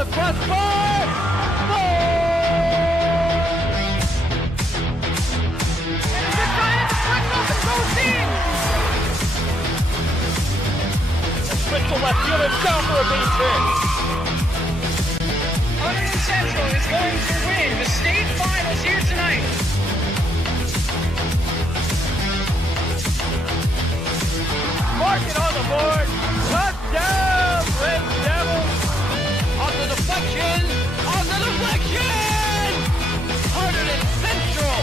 the crossbar. Goal! And it's a giant deflects off and goes in. A switch to left field and down for a base hit. Hunterdon Central is going to win the state finals here tonight. Mark it on the board. Touchdown, Red Devils. On the deflection. On the deflection. Hunterdon Central.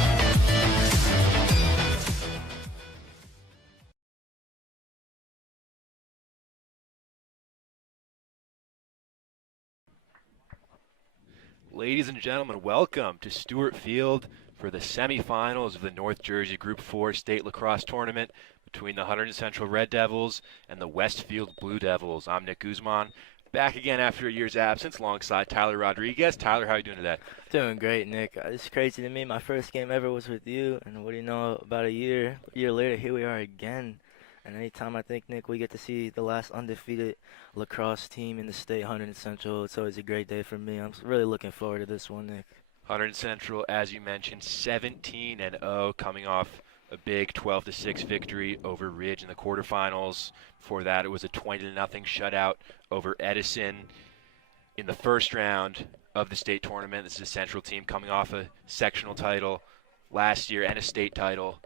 Ladies and gentlemen, welcome to Stewart Field for the semifinals of the North Jersey Group 4 State Lacrosse Tournament between the Hunterdon Central Red Devils and the Westfield Blue Devils. I'm Nick Guzman, back again after a year's absence alongside Tyler Rodriguez. Tyler, how are you doing today? Doing great, Nick. It's crazy to me. My first game ever was with you, and what do you know, about a year later, here we are again. And anytime I think, Nick, we get to see the last undefeated lacrosse team in the state, Hunterdon Central, it's always a great day for me. I'm really looking forward to this one, Nick. Hunterdon Central, as you mentioned, 17-0, coming off a big 12-6 victory over Ridge in the quarterfinals. Before that, it was a 20-0 shutout over Edison in the first round of the state tournament. This is a Central team coming off a sectional title last year and a state title.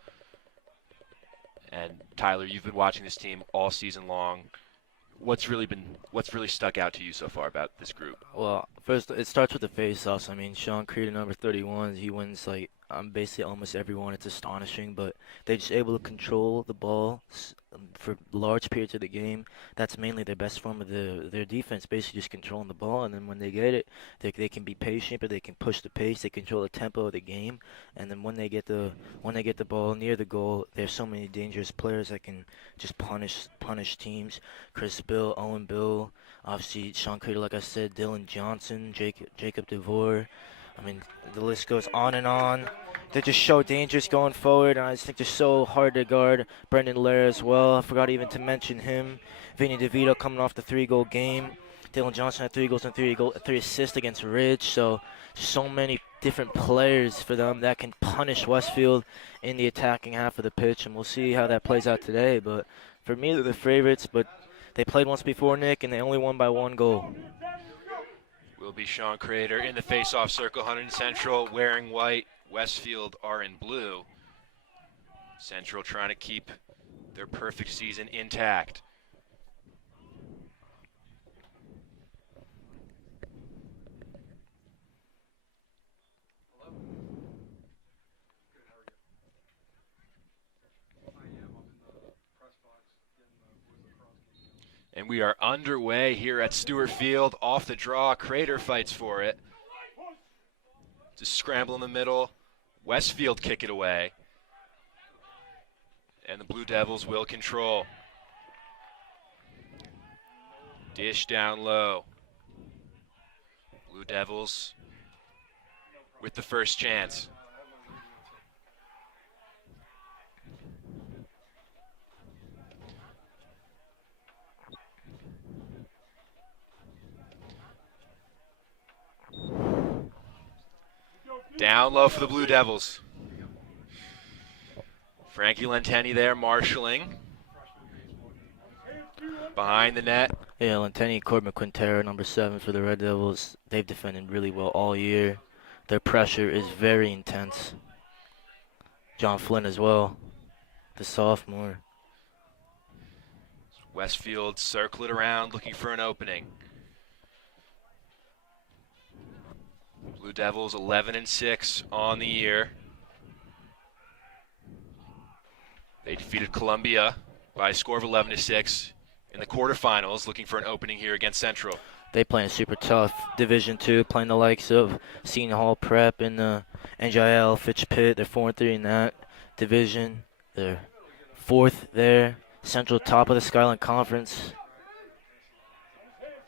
And Tyler, you've been watching this team all season long. What's really stuck out to you so far about this group? Well, first, it starts with the face-offs. I mean, Sean Creed, number 31, he wins, like, basically almost everyone. It's astonishing, but they're just able to control the ball for large periods of the game. That's mainly their best form of their defense, basically just controlling the ball. And then when they get it, they can be patient, but they can push the pace. They control the tempo of the game. And then when they get the ball near the goal, there's so many dangerous players that can just punish teams. Chris Bill, Owen Bill, obviously Sean Creed, like I said, Dylan Johnson, Jacob DeVore. I mean, the list goes on and on. They're just so dangerous going forward, and I just think they're so hard to guard. Brendan Lair as well. I forgot even to mention him. Vinny DeVito coming off the 3-goal game. Dylan Johnson had 3 goals and 3 assists against Ridge. So many different players for them that can punish Westfield in the attacking half of the pitch, and we'll see how that plays out today. But for me, they're the favorites, but they played once before, Nick, and they only won by 1 goal. Will be Sean Crater in the face-off circle. Hunterdon Central wearing white. Westfield are in blue. Central trying to keep their perfect season intact. And we are underway here at Stewart Field. Off the draw, Crater fights for it. Just scramble in the middle. Westfield kick it away. And the Blue Devils will control. Dish down low. Blue Devils with the first chance. Down low for the Blue Devils. Frankie Lenteni there marshalling. Behind the net. Yeah, Lenteni, Corbin Quintero, number 7 for the Red Devils. They've defended really well all year. Their pressure is very intense. John Flynn as well, the sophomore. Westfield circle it around, looking for an opening. Blue Devils 11-6 on the year. They defeated Columbia by a score of 11-6 in the quarterfinals, looking for an opening here against Central. They play a super tough Division II, playing the likes of Seton Hall Prep and NJL, Fitch Pitt. They're 4-3 in that division. They're 4th there. Central top of the Skyline Conference.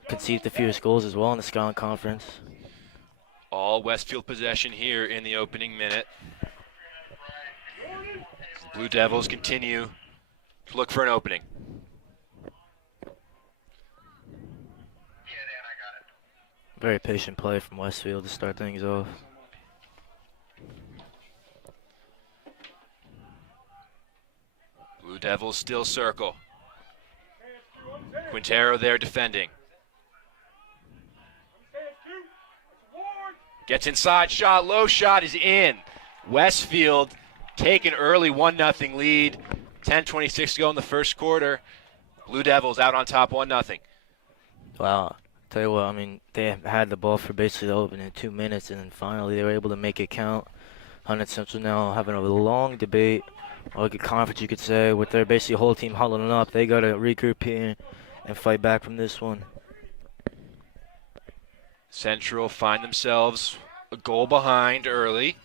Conceded the fewest goals as well in the Skyline Conference. All Westfield possession here in the opening minute. Blue Devils continue to look for an opening. Very patient play from Westfield to start things off. Blue Devils still circle. Quintero there defending. Gets inside, shot, low shot is in. Westfield take an early 1-0 lead. 10:26 to go in the first quarter. Blue Devils out on top 1-0. Wow. Tell you what, I mean, they had the ball for basically the opening 2 minutes, and then finally they were able to make it count. Hunterdon Central now having a long debate, or like a conference you could say, with their basically whole team huddling up. They got to regroup here and fight back from this one. Central find themselves a goal behind early.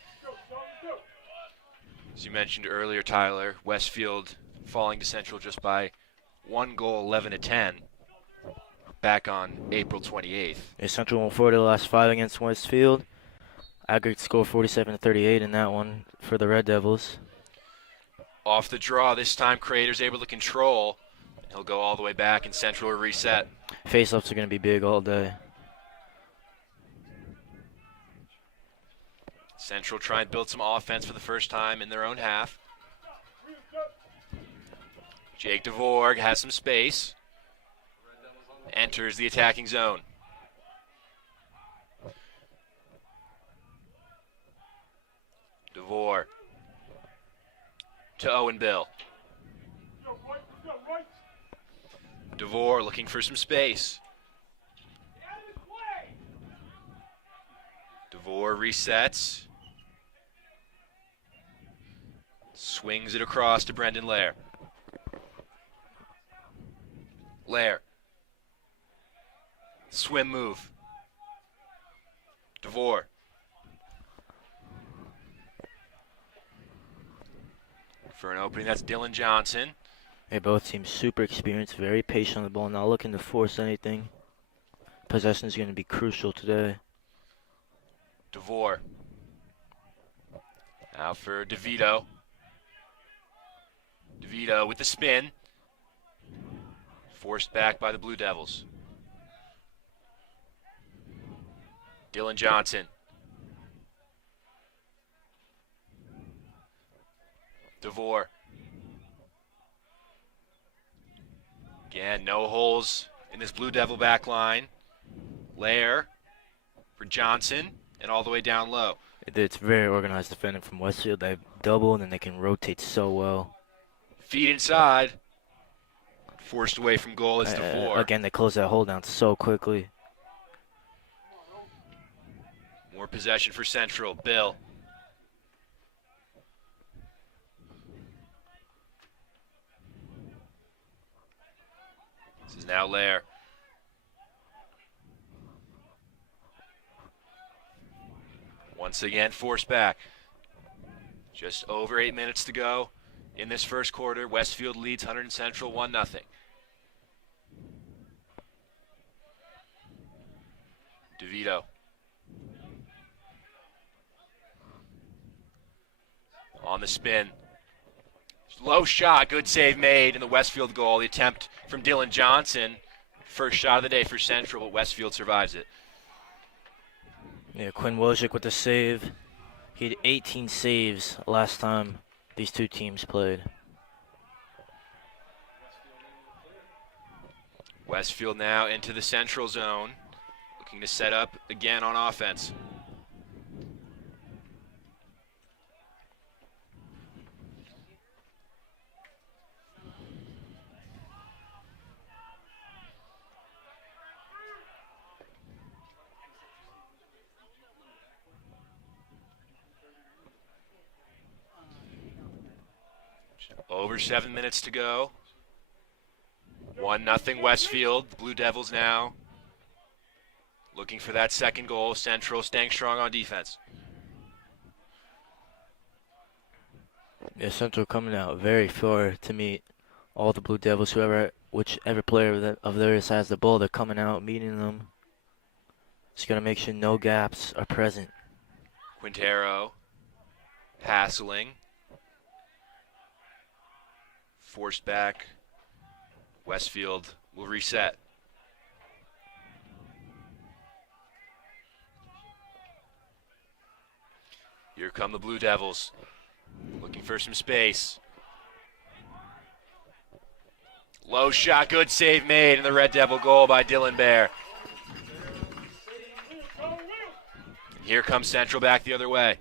As you mentioned earlier, Tyler, Westfield falling to Central just by 1 goal, 11-10, back on April 28th. Yeah, Central won 4 of the last 5 against Westfield. Aggregate score 47-38 in that one for the Red Devils. Off the draw, this time Crater's able to control. He'll go all the way back, and Central will reset. Face-offs are going to be big all day. Central try and build some offense for the first time in their own half. Jake DeVorg has some space. Enters the attacking zone. DeVore to Owen Bill. DeVore looking for some space. DeVore resets. Swings it across to Brendan Lair. Lair. Swim move. DeVore. For an opening, that's Dylan Johnson. Hey, both teams super experienced, very patient on the ball, not looking to force anything. Possession is going to be crucial today. DeVore. Out for DeVito. DeVito with the spin. Forced back by the Blue Devils. Dylan Johnson. DeVore. Again, no holes in this Blue Devil back line. Lair for Johnson and all the way down low. It's very organized defending from Westfield. They double and then they can rotate so well. Feed inside. Forced away from goal is DeVore. Again, they close that hole down so quickly. More possession for Central. Bill. This is now Lair. Once again, forced back. Just over 8 minutes to go in this first quarter. Westfield leads Hunterdon Central 1-0. DeVito. On the spin. Low shot, good save made in the Westfield goal. The attempt from Dylan Johnson. First shot of the day for Central, but Westfield survives it. Yeah, Quinn Wojcik with the save. He had 18 saves last time these two teams played. Westfield now into the central zone, looking to set up again on offense. Over 7 minutes to go. 1-0 Westfield. Blue Devils now looking for that second goal. Central staying strong on defense. Yeah, Central coming out very far to meet all the Blue Devils. Whichever player of theirs has the ball, they're coming out, meeting them. Just got to make sure no gaps are present. Quintero hassling. Forced back. Westfield will reset. Here come the Blue Devils, looking for some space. Low shot, good save made, and the Red Devil goal by Dylan Bear. Here comes Central back the other way.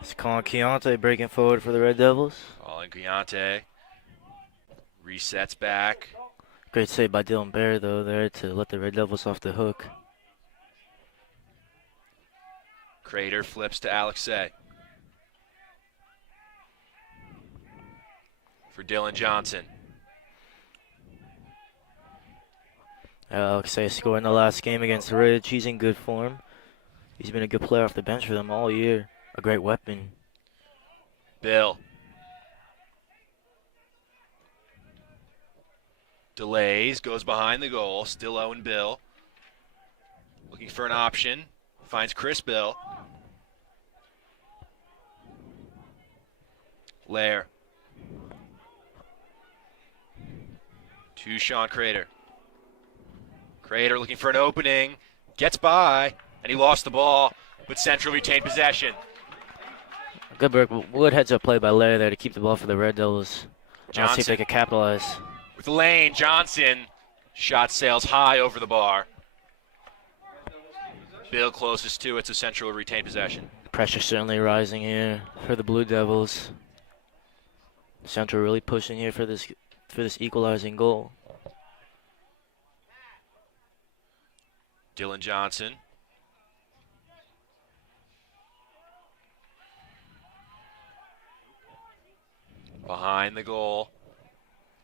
It's Colin Keontae breaking forward for the Red Devils. Colin Keontae resets back. Great save by Dylan Bear, though, there to let the Red Devils off the hook. Crater flips to Alexei. For Dylan Johnson. Alexei scored in the last game against Ridge. He's in good form. He's been a good player off the bench for them all year. A great weapon. Bill. Delays, goes behind the goal. Still Owen Bill. Looking for an option. Finds Chris Bill. Lair. To Sean Crater. Crater looking for an opening. Gets by, and he lost the ball, but Central retained possession. Good work. Good heads-up play by Lair there to keep the ball for the Red Devils. Let's see if they can capitalize. With the lane, Johnson. Shot sails high over the bar. Bill closest to it, so Central will retain possession. Pressure certainly rising here for the Blue Devils. Central really pushing here for this equalizing goal. Dylan Johnson. Behind the goal.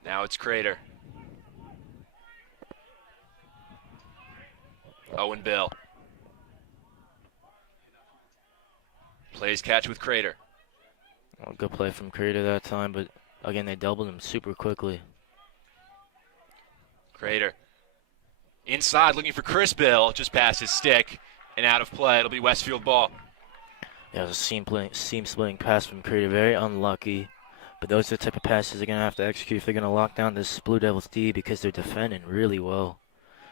Now it's Crater. Owen Bill. Plays catch with Crater. Well, good play from Crater that time, but again, they doubled him super quickly. Crater. Inside, looking for Chris Bill. Just past his stick and out of play. It'll be Westfield ball. Yeah, it was a seam-splitting pass from Crater. Very unlucky. But those are the type of passes they're going to have to execute if they're going to lock down this Blue Devils D because they're defending really well.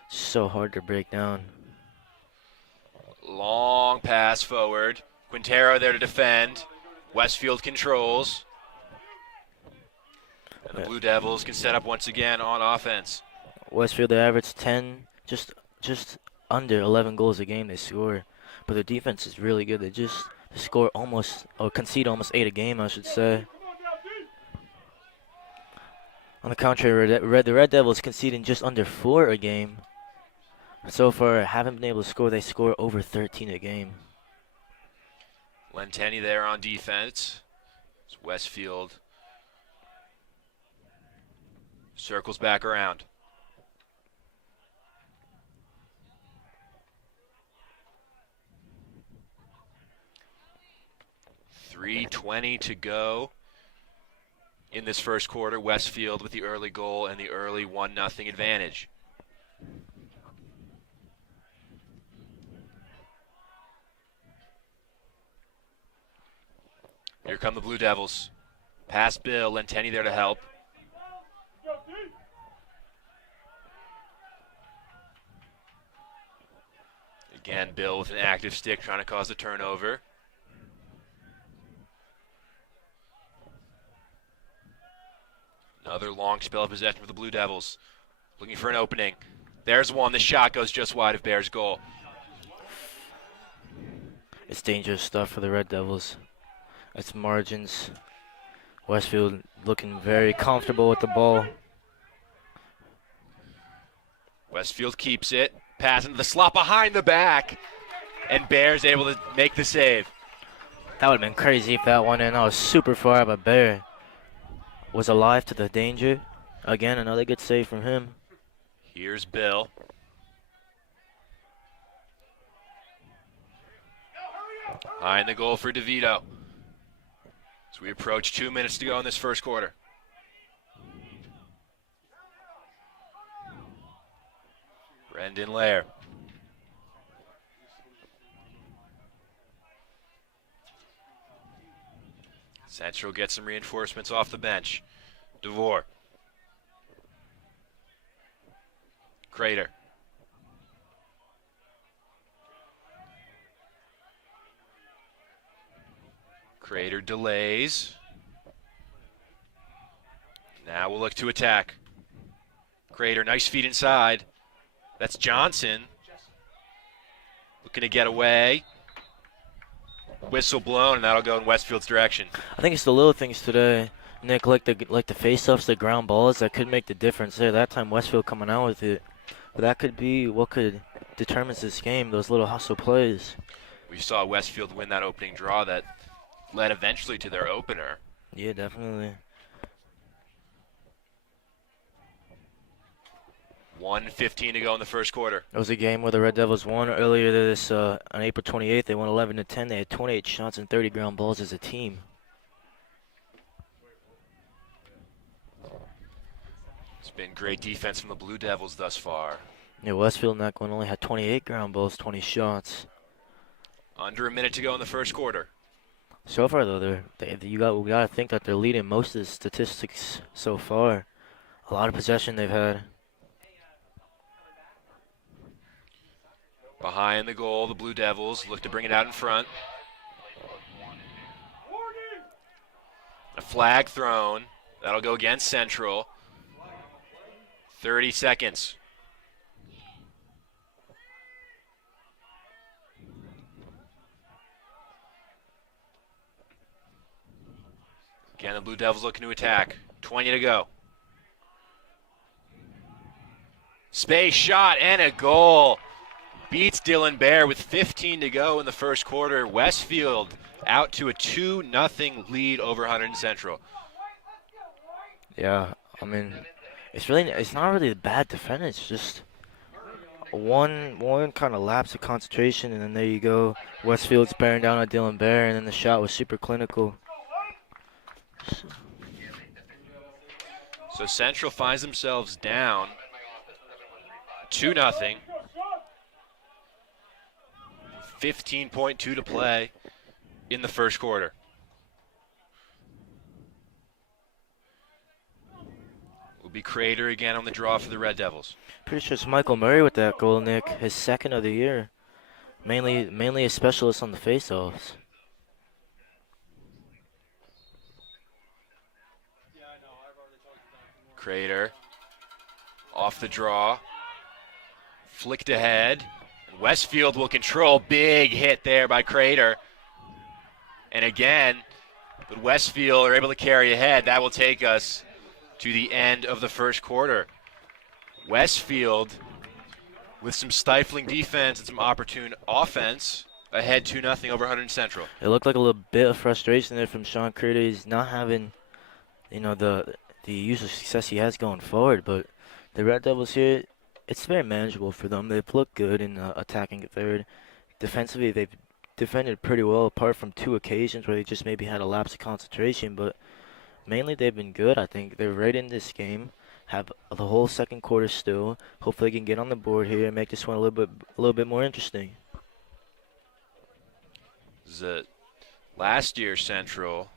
It's so hard to break down. Long pass forward. Quintero there to defend. Westfield controls. And the Blue Devils can set up once again on offense. Westfield, they average 10, just under 11 goals a game they score. But their defense is really good. They just score almost, or concede almost 8 a game, I should say. On the contrary, the Red Devils conceding just under 4 a game. So far, haven't been able to score. They score over 13 a game. Lentenny there on defense. It's Westfield circles back around. .320 to go in this first quarter. Westfield with the early goal and the early 1-0 advantage. Here come the Blue Devils. Pass Bill, Lentenny there to help. Again, Bill with an active stick trying to cause a turnover. Another long spell of possession for the Blue Devils. Looking for an opening. There's one. The shot goes just wide of Bear's goal. It's dangerous stuff for the Red Devils. It's margins. Westfield looking very comfortable with the ball. Westfield keeps it. Pass into the slot behind the back. And Bear's able to make the save. That would have been crazy if that went in. That was super far out, but Bear was alive to the danger. Again, another good save from him. Here's Bill. Behind the goal for DeVito. As we approach 2 minutes to go in this first quarter. Brendan Lair. Central gets some reinforcements off the bench. DeVore. Crater. Crater delays. Now we'll look to attack. Crater, nice feet inside. That's Johnson. Looking to get away. Whistle blown, and that'll go in Westfield's direction. I think it's the little things today, Nick, like the face-offs, the ground balls that could make the difference there. That time Westfield coming out with it. But that could be what could determines this game, those little hustle plays. We saw Westfield win that opening draw that led eventually to their opener. Yeah, definitely. 1:15 to go in the first quarter. It was a game where the Red Devils won earlier this on April 28th. They won 11-10. They had 28 shots and 30 ground balls as a team. It's been great defense from the Blue Devils thus far. Yeah, Westfield in that one only had 28 ground balls, 20 shots. Under a minute to go in the first quarter. So far, though, we gotta think that they're leading most of the statistics so far. A lot of possession they've had. Behind the goal, the Blue Devils look to bring it out in front. A flag thrown. That'll go against Central. 30 seconds. Again, the Blue Devils looking to attack. 20 to go. Space shot and a goal. Beats Dylan Bear with 15 to go in the first quarter. Westfield out to a 2-0 lead over Hunterdon Central. Yeah, I mean, it's not really bad defense. It's just one kind of lapse of concentration, and then there you go. Westfield's bearing down on Dylan Bear, and then the shot was super clinical. So Central finds themselves down 2-0. 15.2 to play in the first quarter. Will be Crater again on the draw for the Red Devils. Pretty sure it's Michael Murray with that goal, Nick. His second of the year. Mainly a specialist on the faceoffs. Crater off the draw. Flicked ahead. Westfield will control. Big hit there by Crater. And again, but Westfield are able to carry ahead. That will take us to the end of the first quarter. Westfield, with some stifling defense and some opportune offense, ahead 2-0 over Hunterdon Central. It looked like a little bit of frustration there from Sean Crater. He's not having, the usual success he has going forward. But the Red Devils here, it's very manageable for them. They've looked good in attacking third. Defensively, they've defended pretty well, apart from 2 occasions where they just maybe had a lapse of concentration. But mainly, they've been good. I think they're right in this game. Have the whole second quarter still. Hopefully, they can get on the board here and make this one a little bit more interesting. Last year, Central,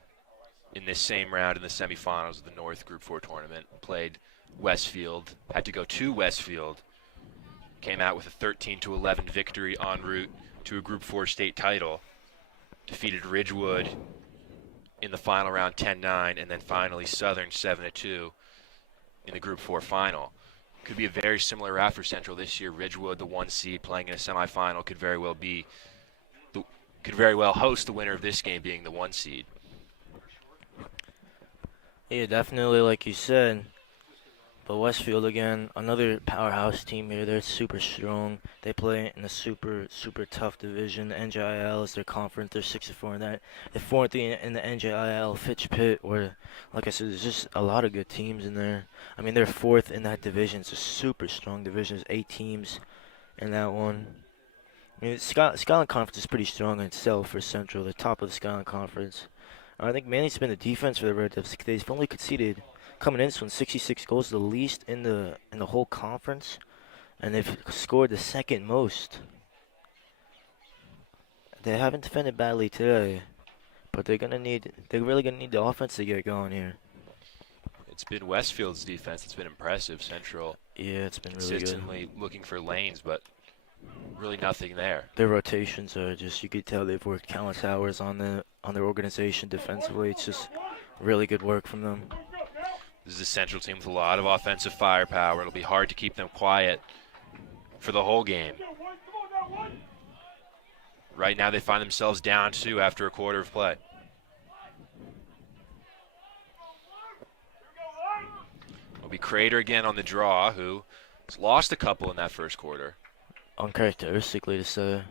in this same round in the semifinals of the North Group 4 tournament, played Westfield, had to go to Westfield, came out with a 13-11 victory en route to a Group 4 state title, defeated Ridgewood in the final round 10-9, and then finally Southern 7-2 in the Group 4 final. Could be a very similar route for Central this year. Ridgewood, the 1 seed, playing in a semifinal, could very well host the winner of this game being the 1 seed. Yeah, definitely, like you said. But Westfield, again, another powerhouse team here. They're super strong. They play in a super, super tough division. The NJIL is their conference. They're 6-4 in that. They're 4-3 in the NJIL Fitch Pit, where, like I said, there's just a lot of good teams in there. I mean, they're 4th in that division. It's a super strong division. There's 8 teams in that one. I mean, Skyline Conference is pretty strong in itself for Central. The top of the Skyline Conference. I think mainly it's been the defense for the Red Devils. They've only conceded, coming in this one, 66 goals, the least in the whole conference, and they've scored the second most. They haven't defended badly today, but they're really gonna need the offense to get going here. It's been Westfield's defense that's been impressive. Central, yeah, it's been really good. Consistently looking for lanes, but Really nothing there. Their rotations are just, you could tell they've worked countless hours on their organization defensively. It's just really good work from them. This is a Central team with a lot of offensive firepower. It'll be hard to keep them quiet for the whole game. Right now they find themselves down 2 after a quarter of play. It'll be Crater again on the draw, who has lost a couple in that first quarter. Uncharacteristically to say.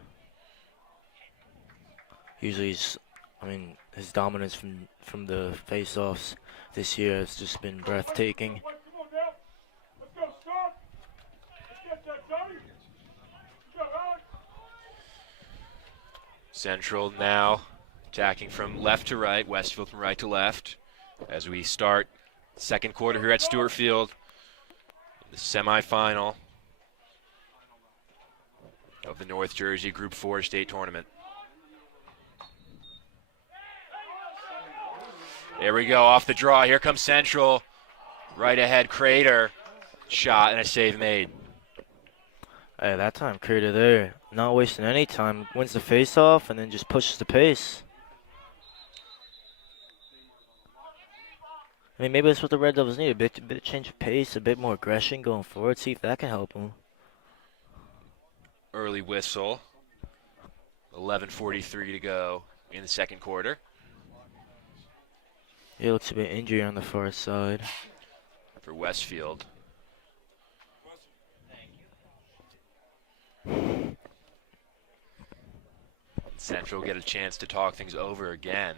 Usually his dominance from the face-offs this year has just been breathtaking. Central now attacking from left to right, Westfield from right to left. As we start second quarter here at Stewart Field, the semifinal of the North Jersey Group 4 state tournament. There we go, off the draw. Here comes Central. Right ahead, Crater. Shot and a save made. Hey, that time Crater there, not wasting any time, wins the face-off and then just pushes the pace. I mean, maybe that's what the Red Devils need, a bit of change of pace, a bit more aggression going forward, see if that can help them. Early whistle. 11:43 to go in the second quarter. It looks a bit injury on the far side. For Westfield. Central get a chance to talk things over again.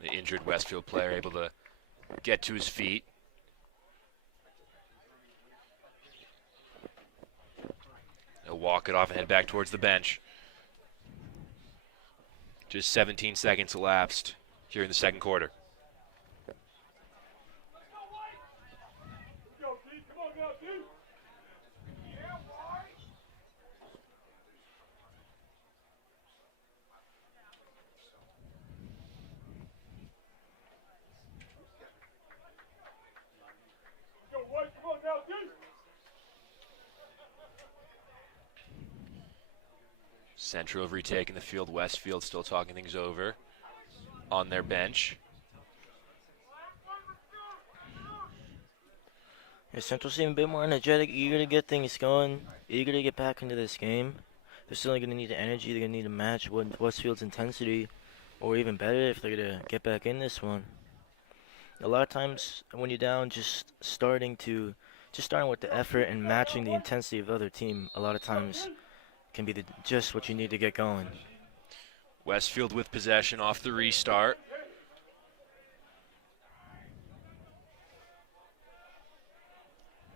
The injured Westfield player able to get to his feet. He'll walk it off and head back towards the bench. Just 17 seconds elapsed here in the second quarter. Central have retaken the field. Westfield still talking things over on their bench. Yeah, Central seem a bit more energetic, eager to get things going, eager to get back into this game. They're still going to need the energy, they're going to need to match Westfield's intensity, or even better if they're going to get back in this one. A lot of times when you're down, just starting with the effort and matching the intensity of the other team, a lot of times can be just what you need to get going. Westfield with possession off the restart.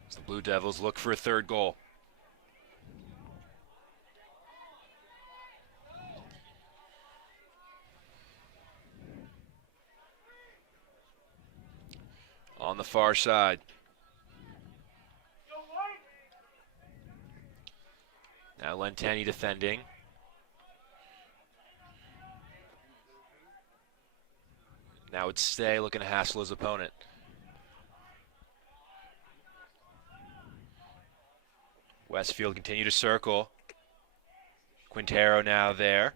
As the Blue Devils look for a third goal. On the far side. Now Lentani defending. Now it's Stay looking to hassle his opponent. Westfield continue to circle. Quintero now there.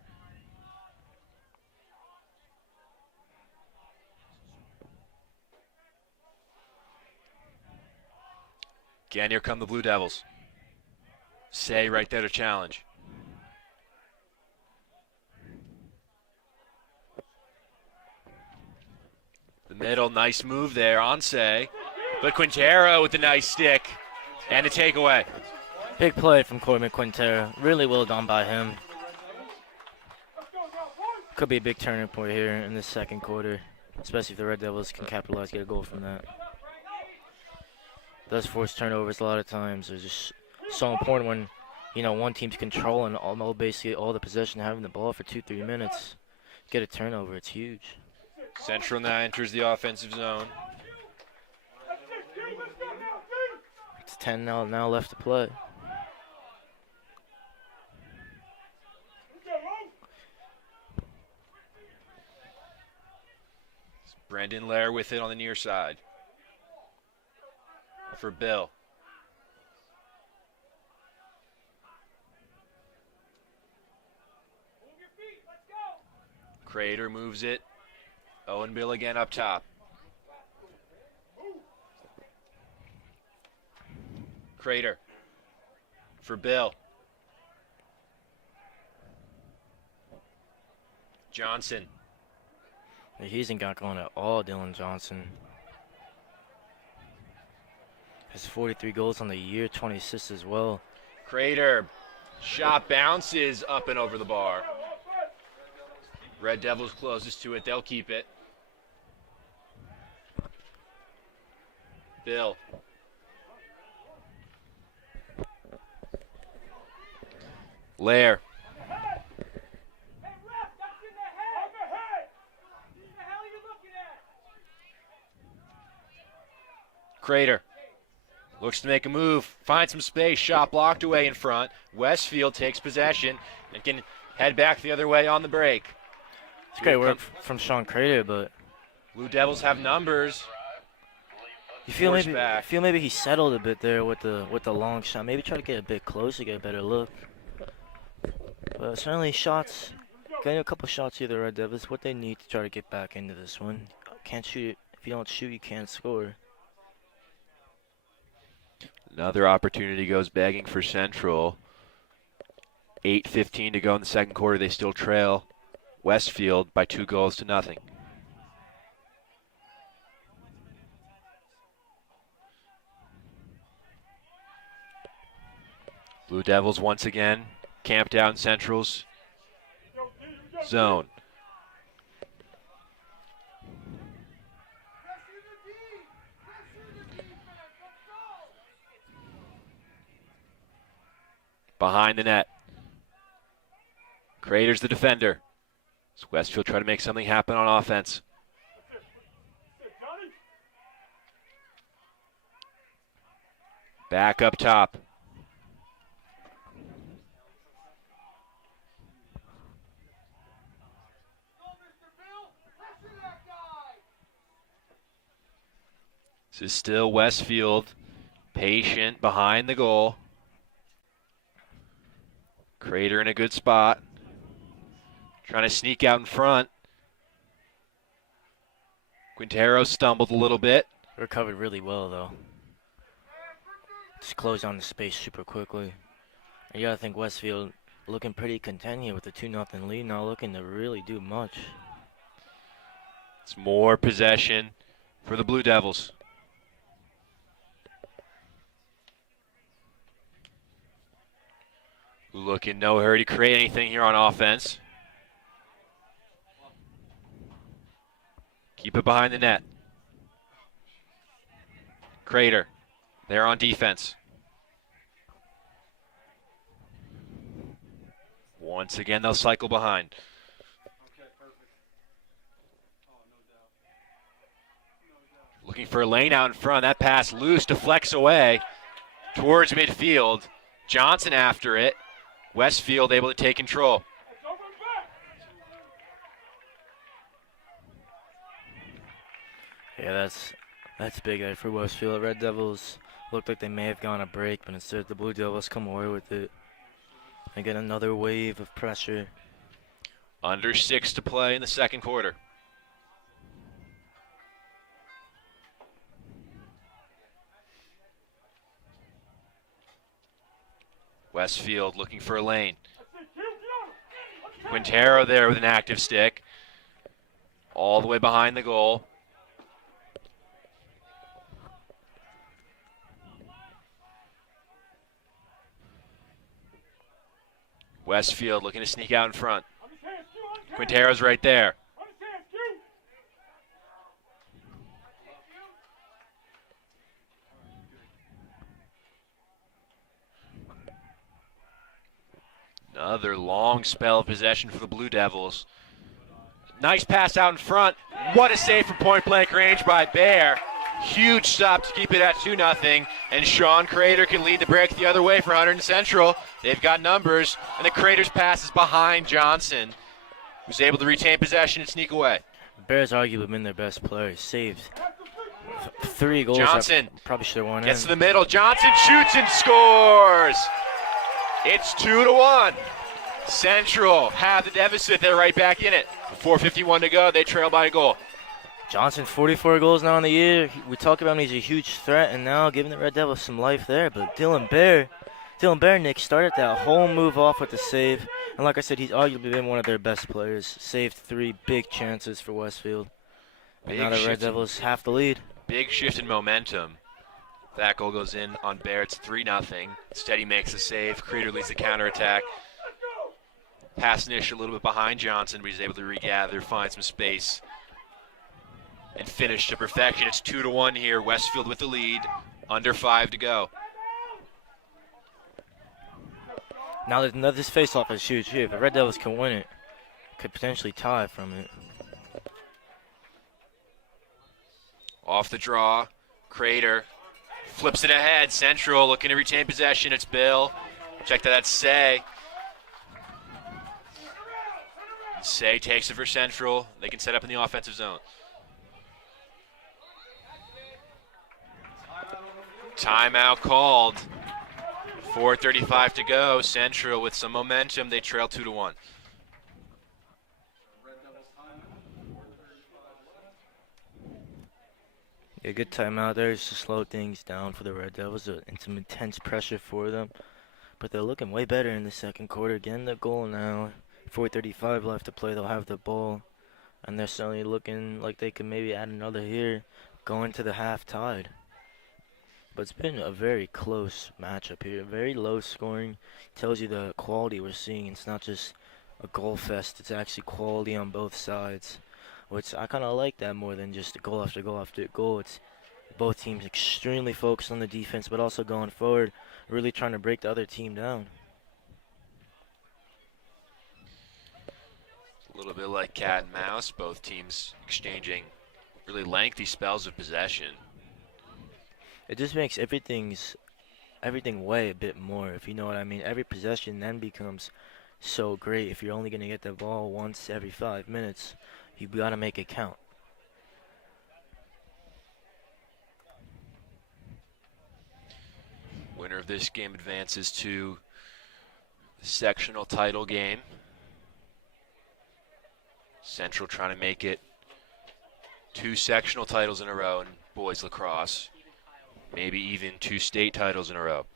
Again, here come the Blue Devils. Say right there to challenge. The middle, nice move there on Say. But Quintero with the nice stick and a takeaway. Big play from Corbin Quintero. Really well done by him. Could be a big turning point here in the second quarter, especially if the Red Devils can capitalize, get a goal from that. Those forced turnovers a lot of times are just so important when, one team's controlling basically all the possession, having the ball for 2-3 minutes. Get a turnover, it's huge. Central now enters the offensive zone. 10 now left to play. Brendan Lair with it on the near side. For Bill. Crater moves it. Owen Bill again up top. Crater for Bill. Johnson. He hasn't got going at all, Dylan Johnson. Has 43 goals on the year, 20 assists as well. Crater. Shot bounces up and over the bar. Red Devils closest to it. They'll keep it. Bill. Lair. Crater. Looks to make a move. Finds some space. Shot blocked away in front. Westfield takes possession and can head back the other way on the break. It's great work from Sean Crater, but Blue Devils have numbers. you feel maybe he settled a bit there with the long shot. Maybe try to get a bit closer, get a better look. But certainly shots, getting a couple shots here, the Red Devils, what they need to try to get back into this one. Can't shoot it. If you don't shoot, you can't score. Another opportunity goes begging for Central. 8:15 to go in the second quarter. They still trail Westfield by 2-0. Blue Devils once again camped out in Central's zone. Behind the net. Crater's the defender. So Westfield try to make something happen on offense. Back up top. This is still Westfield, patient behind the goal. Crater in a good spot. Trying to sneak out in front. Quintero stumbled a little bit. Recovered really well, though. Just closed on the space super quickly. And you gotta think Westfield looking pretty content here with the 2-0 lead, not looking to really do much. It's more possession for the Blue Devils. Look in no hurry to create anything here on offense. Keep it behind the net. Crater, they're on defense. Once again, they'll cycle behind. Looking for a lane out in front. That pass loose, deflects away towards midfield. Johnson after it. Westfield able to take control. Yeah, that's big there for Westfield. Red Devils looked like they may have gone a break, but instead the Blue Devils come away with it and get another wave of pressure. Under 6 to play in the second quarter. Westfield looking for a lane. Quintero there with an active stick. All the way behind the goal. Westfield looking to sneak out in front. Quintero's right there. Another long spell of possession for the Blue Devils. Nice pass out in front. What a save from point-blank range by Bear. Huge stop to keep it at 2-0. And Sean Crater can lead the break the other way for Hunterdon Central. They've got numbers, and the Crater's pass is behind Johnson, who's able to retain possession and sneak away. Bears arguably been their best player. Saved 3 goals. Johnson probably should have won. gets to the middle. Johnson shoots and scores. It's 2-1. Central have the deficit. They're right back in it. 4:51 to go. They trail by a goal. Johnson, 44 goals now in the year. We talk about him, he's a huge threat, and now giving the Red Devils some life there. But Dylan Bear, Nick, started that whole move off with the save. And like I said, he's arguably been one of their best players. Saved 3 big chances for Westfield. And now the Red Devils have the lead. Big shift in momentum. That goal goes in on Bear. It's 3-0. Steady makes the save. Creeder leads the counterattack. Passnish a little bit behind Johnson, but he's able to regather, find some space, and finish to perfection. It's 2-1 here. Westfield with the lead. Under 5 to go. Now that this face-off is huge here. If the Red Devils can win it, could potentially tie from it. Off the draw, Crater flips it ahead. Central looking to retain possession. It's Bill. Check that, that's Say. Say takes it for Central. They can set up in the offensive zone. Timeout called. 4:35 to go. Central with some momentum. They trail 2-1. A good timeout there just to slow things down for the Red Devils and some intense pressure for them. But they're looking way better in the second quarter. Getting the goal now. 4:35 left to play. They'll have the ball. And they're certainly looking like they can maybe add another here going to the half tied. But it's been a very close matchup here. Very low scoring. Tells you the quality we're seeing. It's not just a goal fest. It's actually quality on both sides. Which I kind of like that more than just goal after goal after goal. It's both teams extremely focused on the defense, but also going forward, really trying to break the other team down. A little bit like cat and mouse. Both teams exchanging really lengthy spells of possession. It just makes everything weigh a bit more, if you know what I mean. Every possession then becomes so great. If you're only going to get the ball once every 5 minutes, you got to make it count. Winner of this game advances to the sectional title game. Central trying to make it 2 sectional titles in a row in boys lacrosse. Maybe even 2 state titles in a row.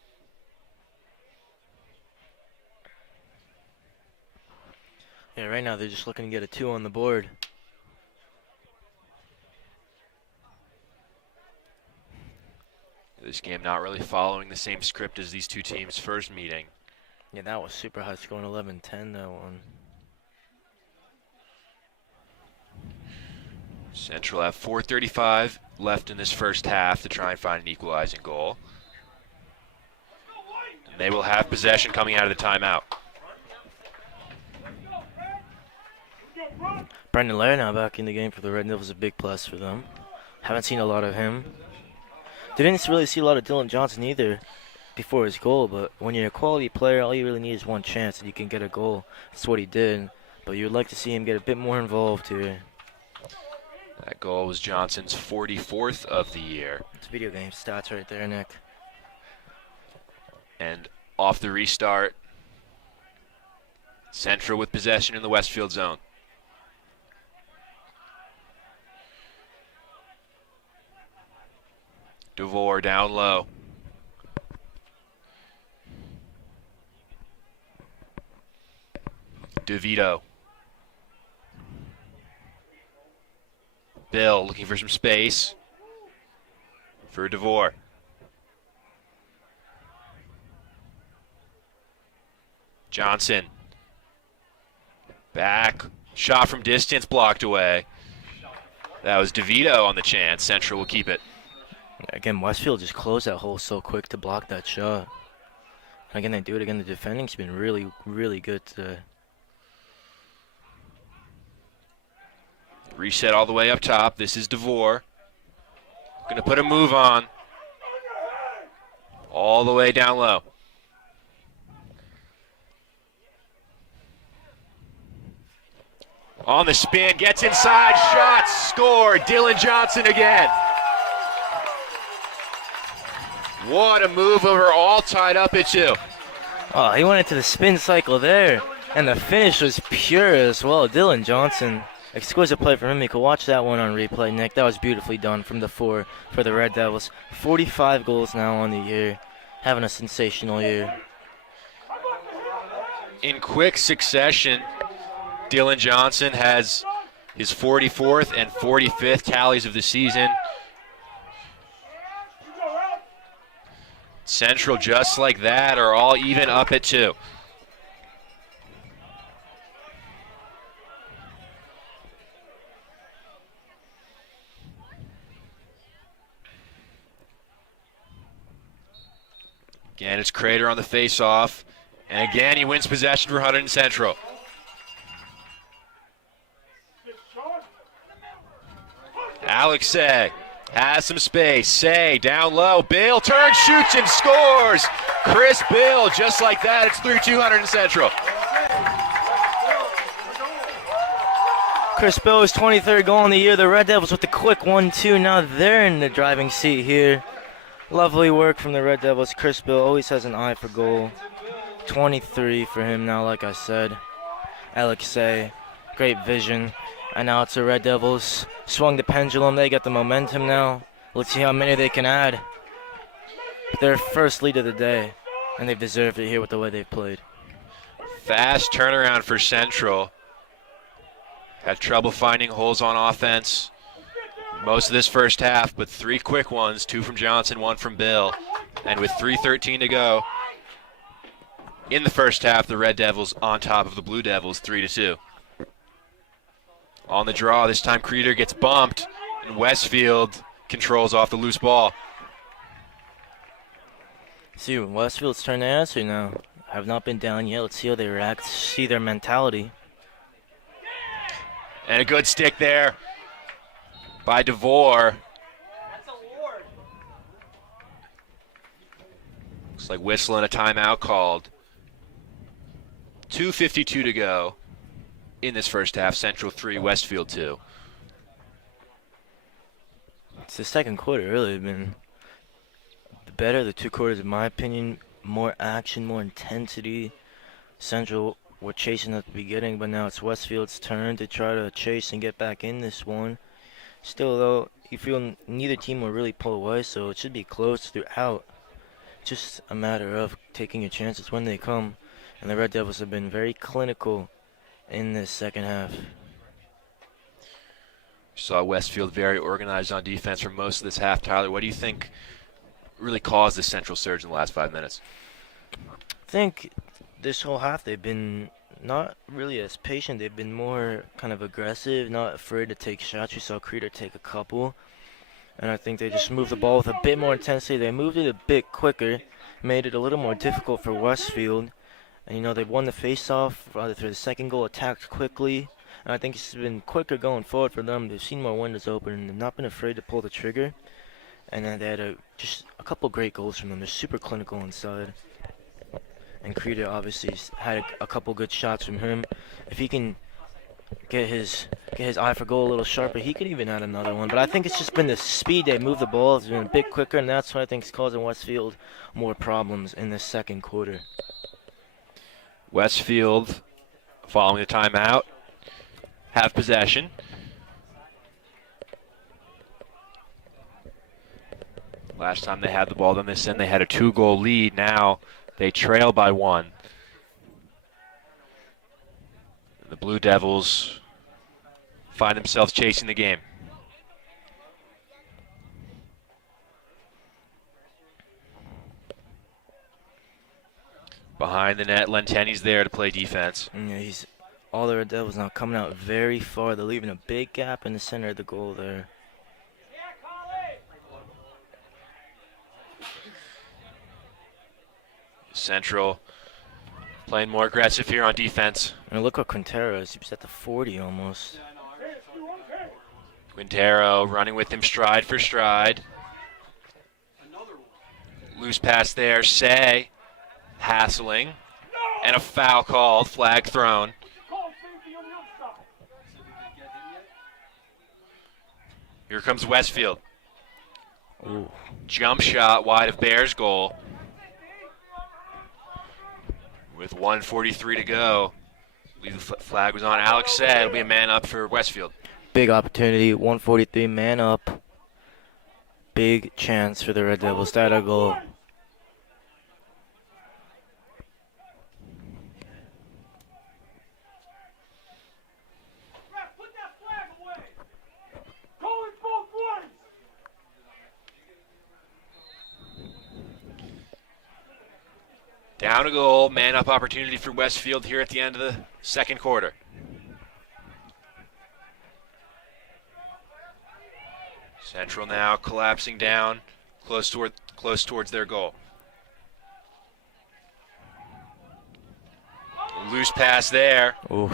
Yeah, right now they're just looking to get a 2 on the board. This game not really following the same script as these two teams' first meeting. Yeah, that was super high scoring, 11-10 that one. Central have 4:35 left in this first half to try and find an equalizing goal. And they will have possession coming out of the timeout. Brendan Lair now back in the game for the Red Devils, a big plus for them. Haven't seen a lot of him. Didn't really see a lot of Dylan Johnson either before his goal, but when you're a quality player, all you really need is one chance and you can get a goal. That's what he did, but you'd like to see him get a bit more involved here. That goal was Johnson's 44th of the year. It's video game stats right there, Nick. And off the restart, Central with possession in the Westfield zone. DeVore down low. DeVito. Bill looking for some space for DeVore. Johnson. Back. Shot from distance blocked away. That was DeVito on the chance. Central will keep it. Again, Westfield just closed that hole so quick to block that shot. Again, they do it again. The defending's been really, really good today. Reset all the way up top. This is DeVore. Going to put a move on. All the way down low. On the spin, gets inside, shot, score. Dylan Johnson again. What a move over, all tied up at 2. Oh, he went into the spin cycle there, and the finish was pure as well. Dylan Johnson, exquisite play from him. You could watch that one on replay, Nick. That was beautifully done from the 4 for the Red Devils. 45 goals now on the year, having a sensational year. In quick succession, Dylan Johnson has his 44th and 45th tallies of the season. Central, just like that, are all even up at 2. Again, it's Crater on the face-off. And again, he wins possession for Hunterdon Central. Alex Say has some space. Say down low. Bill turns, shoots, and scores. Chris Bill, just like that. It's 3-2 Hunterdon Central. Chris Bill's 23rd goal in the year. The Red Devils with the quick 1-2. Now they're in the driving seat here. Lovely work from the Red Devils. Chris Bill always has an eye for goal. 23 for him now, like I said. Alex Say, great vision. And now it's the Red Devils. Swung the pendulum. They got the momentum now. Let's see how many they can add. Their first lead of the day. And they've deserved it here with the way they've played. Fast turnaround for Central. Had trouble finding holes on offense most of this first half, but 3 quick ones, 2 from Johnson, 1 from Bill. And with 3:13 to go in the first half, the Red Devils on top of the Blue Devils, 3-2. On the draw, this time Creeder gets bumped, and Westfield controls off the loose ball. See, Westfield's turn to answer now. Have not been down yet. Let's see how they react, see their mentality. And a good stick there by DeVore. Looks like whistling a timeout called. 2:52 to go in this first half. Central 3, Westfield 2. It's the second quarter really been better. The 2 quarters, in my opinion, more action, more intensity. Central were chasing at the beginning, but now it's Westfield's turn to try to chase and get back in this one. Still, though, you feel neither team will really pull away, so it should be close throughout. Just a matter of taking your chances when they come. And the Red Devils have been very clinical in this second half. Saw Westfield very organized on defense for most of this half. Tyler, what do you think really caused this Central surge in the last 5 minutes? I think this whole half they've been not really as patient. They've been more kind of aggressive, not afraid to take shots. We saw Creeder take a couple. And I think they just moved the ball with a bit more intensity. They moved it a bit quicker, made it a little more difficult for Westfield. And, you know, they've won the face-off rather through the second goal, attacked quickly. And I think it's been quicker going forward for them. They've seen more windows open and they've not been afraid to pull the trigger. And then they had just a couple great goals from them. They're super clinical inside. And Creeder obviously had a couple good shots from him. If he can get his eye for goal a little sharper, he could even add another one. But I think it's just been the speed they move the ball. It's been a bit quicker, and that's what I think is causing Westfield more problems in the second quarter. Westfield, following the timeout, have possession. Last time they had the ball on this end, they had a 2-goal lead. Now they trail by 1. The Blue Devils find themselves chasing the game. Behind the net, Lenteni's there to play defense. Yeah, all the Red Devils now coming out very far. They're leaving a big gap in the center of the goal there. Central playing more aggressive here on defense. And look what Quintero is. He's at the 40 almost. Quintero running with him stride for stride. Loose pass there. Say hassling. And a foul called. Flag thrown. Here comes Westfield. Ooh. Jump shot wide of Bears' goal. With 1:43 to go. I believe the flag was on. Alex said it'll be a man up for Westfield. Big opportunity. 143, man up. Big chance for the Red Devils. That a goal. Down a goal, man up opportunity for Westfield here at the end of the second quarter. Central now collapsing down, close towards their goal. Loose pass there. Oof.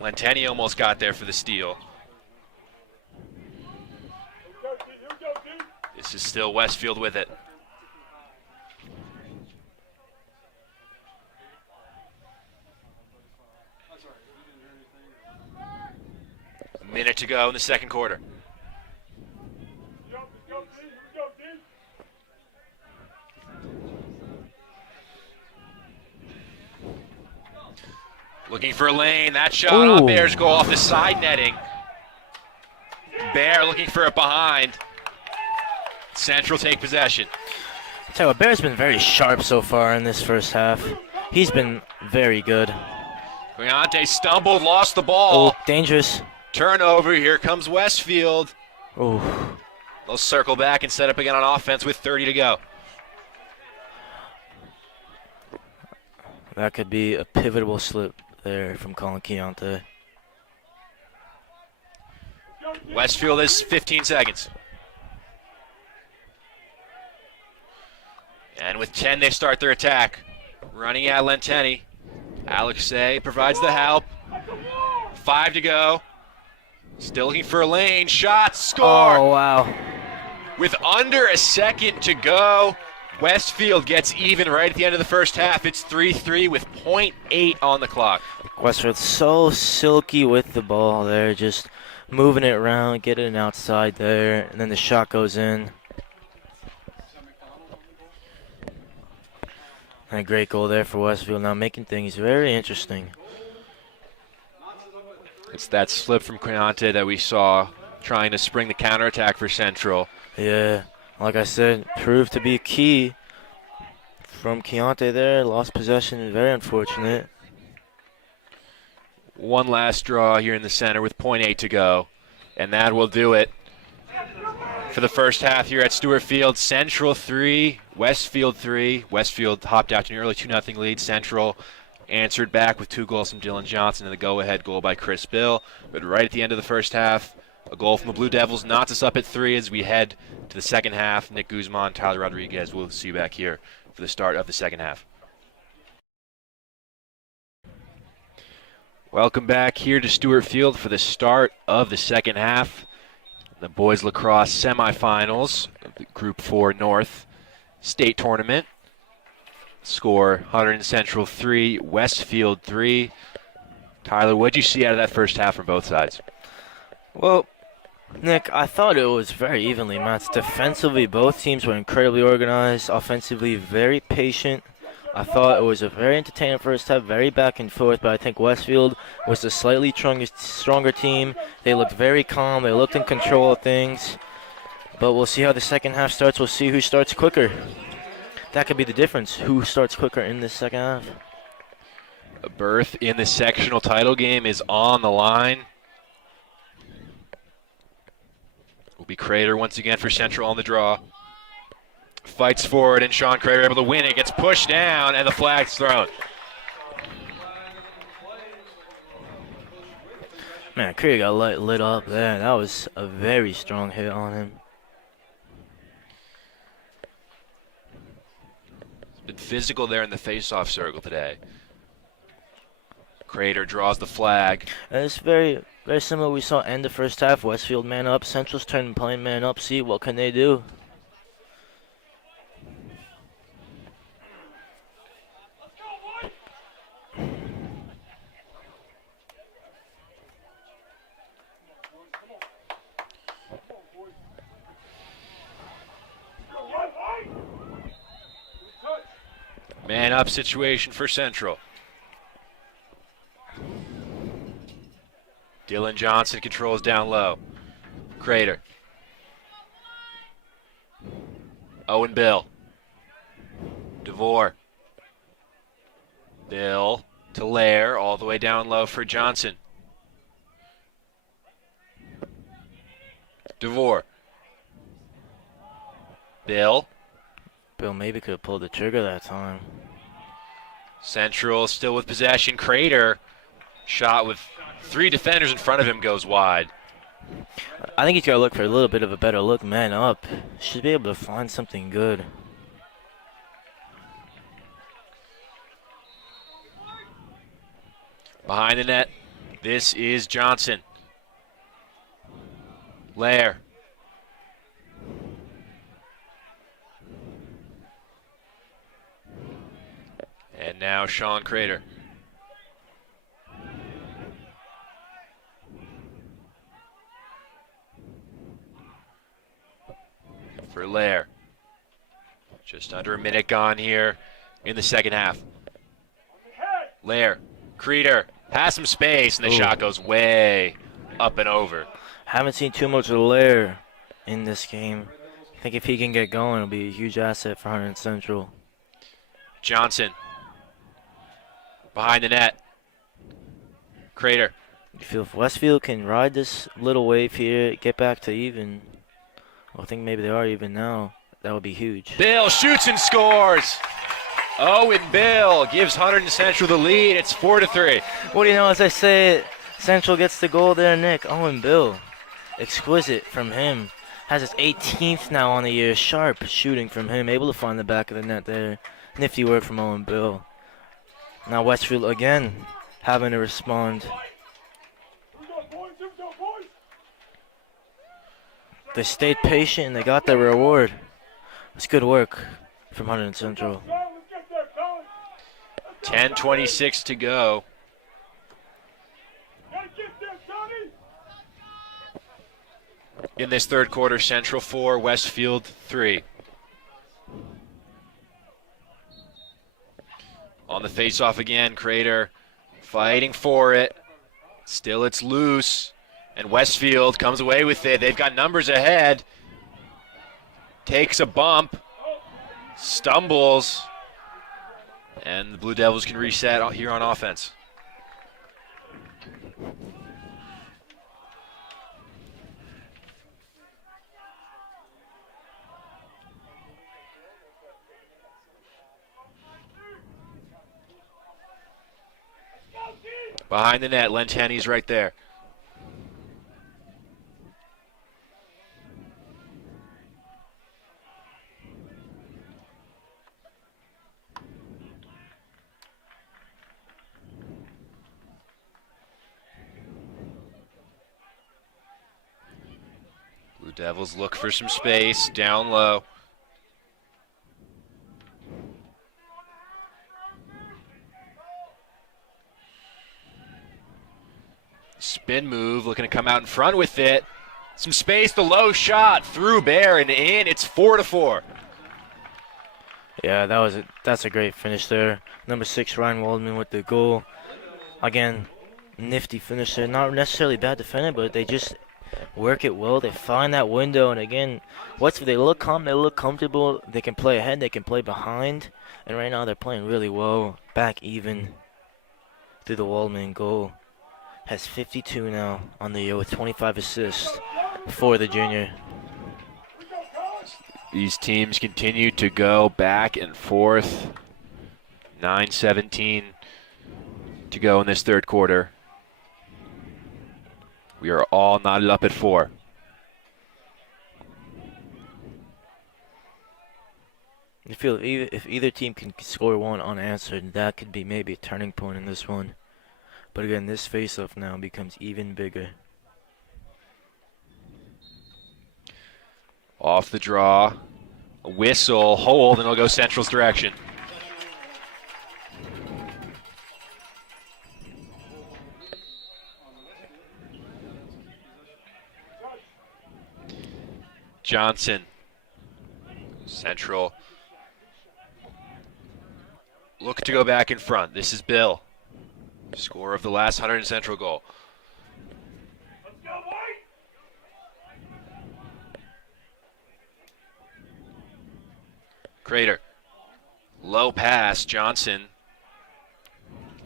Lenteni almost got there for the steal. This is still Westfield with it. A minute to go in the second quarter. Looking for a lane. That shot on Bears goal off the side netting. Bear looking for it behind. Central take possession. Tell you what, Bear's been very sharp so far in this first half. He's been very good. Quillante stumbled, lost the ball. Oh, dangerous. Turnover. Here comes Westfield. Oh. They'll circle back and set up again on offense with 30 to go. That could be a pivotal slip there from Colin Quillante. Westfield is 15 seconds. And with 10, they start their attack. Running at Lenteni. Alexei provides the help. 5 to go. Still looking for a lane. Shot, score! Oh, wow. With under a second to go, Westfield gets even right at the end of the first half. It's 3-3 with .8 on the clock. Westfield so silky with the ball there, just moving it around, getting it outside there, and then the shot goes in. And a great goal there for Westfield, now making things very interesting. It's that slip from Quillante that we saw trying to spring the counterattack for Central. Yeah, like I said, proved to be key from Quillante there. Lost possession, very unfortunate. One last draw here in the center with .8 to go, and that will do it for the first half here at Stewart Field. Central 3, Westfield 3. Westfield hopped out to an early 2-0 lead. Central answered back with 2 goals from Dylan Johnson and the go-ahead goal by Chris Bill. But right at the end of the first half, a goal from the Blue Devils knots us up at 3 as we head to the second half. Nick Guzman, Tyler Rodriguez, we'll see you back here for the start of the second half. Welcome back here to Stewart Field for the start of the second half. The boys lacrosse semifinals of the Group 4 North state tournament. Score Hunterdon Central 3, Westfield 3. Tyler, what did you see out of that first half from both sides? Well, Nick, I thought it was very evenly matched. Defensively, both teams were incredibly organized. Offensively, very patient. I thought it was a very entertaining first half, very back and forth, but I think Westfield was the slightly stronger team. They looked very calm. They looked in control of things. But we'll see how the second half starts. We'll see who starts quicker. That could be the difference, who starts quicker in this second half. A berth in the sectional title game is on the line. Will be Crater once again for Central on the draw. Fights forward, and Sean Crater able to win it. Gets pushed down, and the flag's thrown. Man, Crater got lit up there. That was a very strong hit on him. Been physical there in the face-off circle today. Crater draws the flag. And it's very similar. We saw end the first half. Westfield man up. Central's turning playing man up. See what can they do. Man up situation for Central. Dylan Johnson controls down low. Crater. Owen Bill. DeVore. Bill to Lair, all the way down low for Johnson. DeVore. Bill. Bill maybe could have pulled the trigger that time. Central still with possession. Crater. Shot with 3 defenders in front of him goes wide. I think he's got to look for a little bit of a better look. Man up. Should be able to find something good. Behind the net, this is Johnson. Lair. And now Sean Crater. For Lair. Just under a minute gone here in the second half. Lair. Creeder has some space, and the shot goes way up and over. Haven't seen too much of Lair in this game. I think if he can get going, it'll be a huge asset for Hunterdon Central. Johnson. Behind the net. Crater. You feel if Westfield can ride this little wave here, get back to even. Well, I think maybe they are even now. That would be huge. Bill shoots and scores. Owen Bill gives Hunterdon Central the lead. It's 4-3. What do you know, as I say it, Central gets the goal there, Nick. Owen Bill. Exquisite from him. Has his 18th now on the year. Sharp shooting from him. Able to find the back of the net there. Nifty work from Owen Bill. Now Westfield again having to respond. They stayed patient and they got their reward. It's good work from Hunterdon Central. 10:26 to go. In this third quarter, Central 4, Westfield 3. On the face-off again, Crater fighting for it. Still it's loose. And Westfield comes away with it. They've got numbers ahead. Takes a bump. Stumbles. And the Blue Devils can reset here on offense. Behind the net, Lentani's right there. Blue Devils look for some space, down low. Spin move, looking to come out in front with it. Some space, the low shot through Bear and in. It's 4-4. Yeah, that's a great finish there. Number 6, Ryan Waldman with the goal. Again, nifty finisher. Not necessarily bad defending, but they just work it well. They find that window, and again, they look calm, they look comfortable. They can play ahead, they can play behind, and right now they're playing really well. Back even through the Waldman goal. Has 52 now on the year with 25 assists for the junior. These teams continue to go back and forth. 9:17 to go in this third quarter. We are all knotted up at 4. I feel if either team can score one unanswered, that could be maybe a turning point in this one. But again, this face-off now becomes even bigger. Off the draw, a whistle, hold, and it'll go Central's direction. Johnson, Central look to go back in front. This is Bill, scorer of the last Hunterdon Central goal. Crater, low pass, Johnson,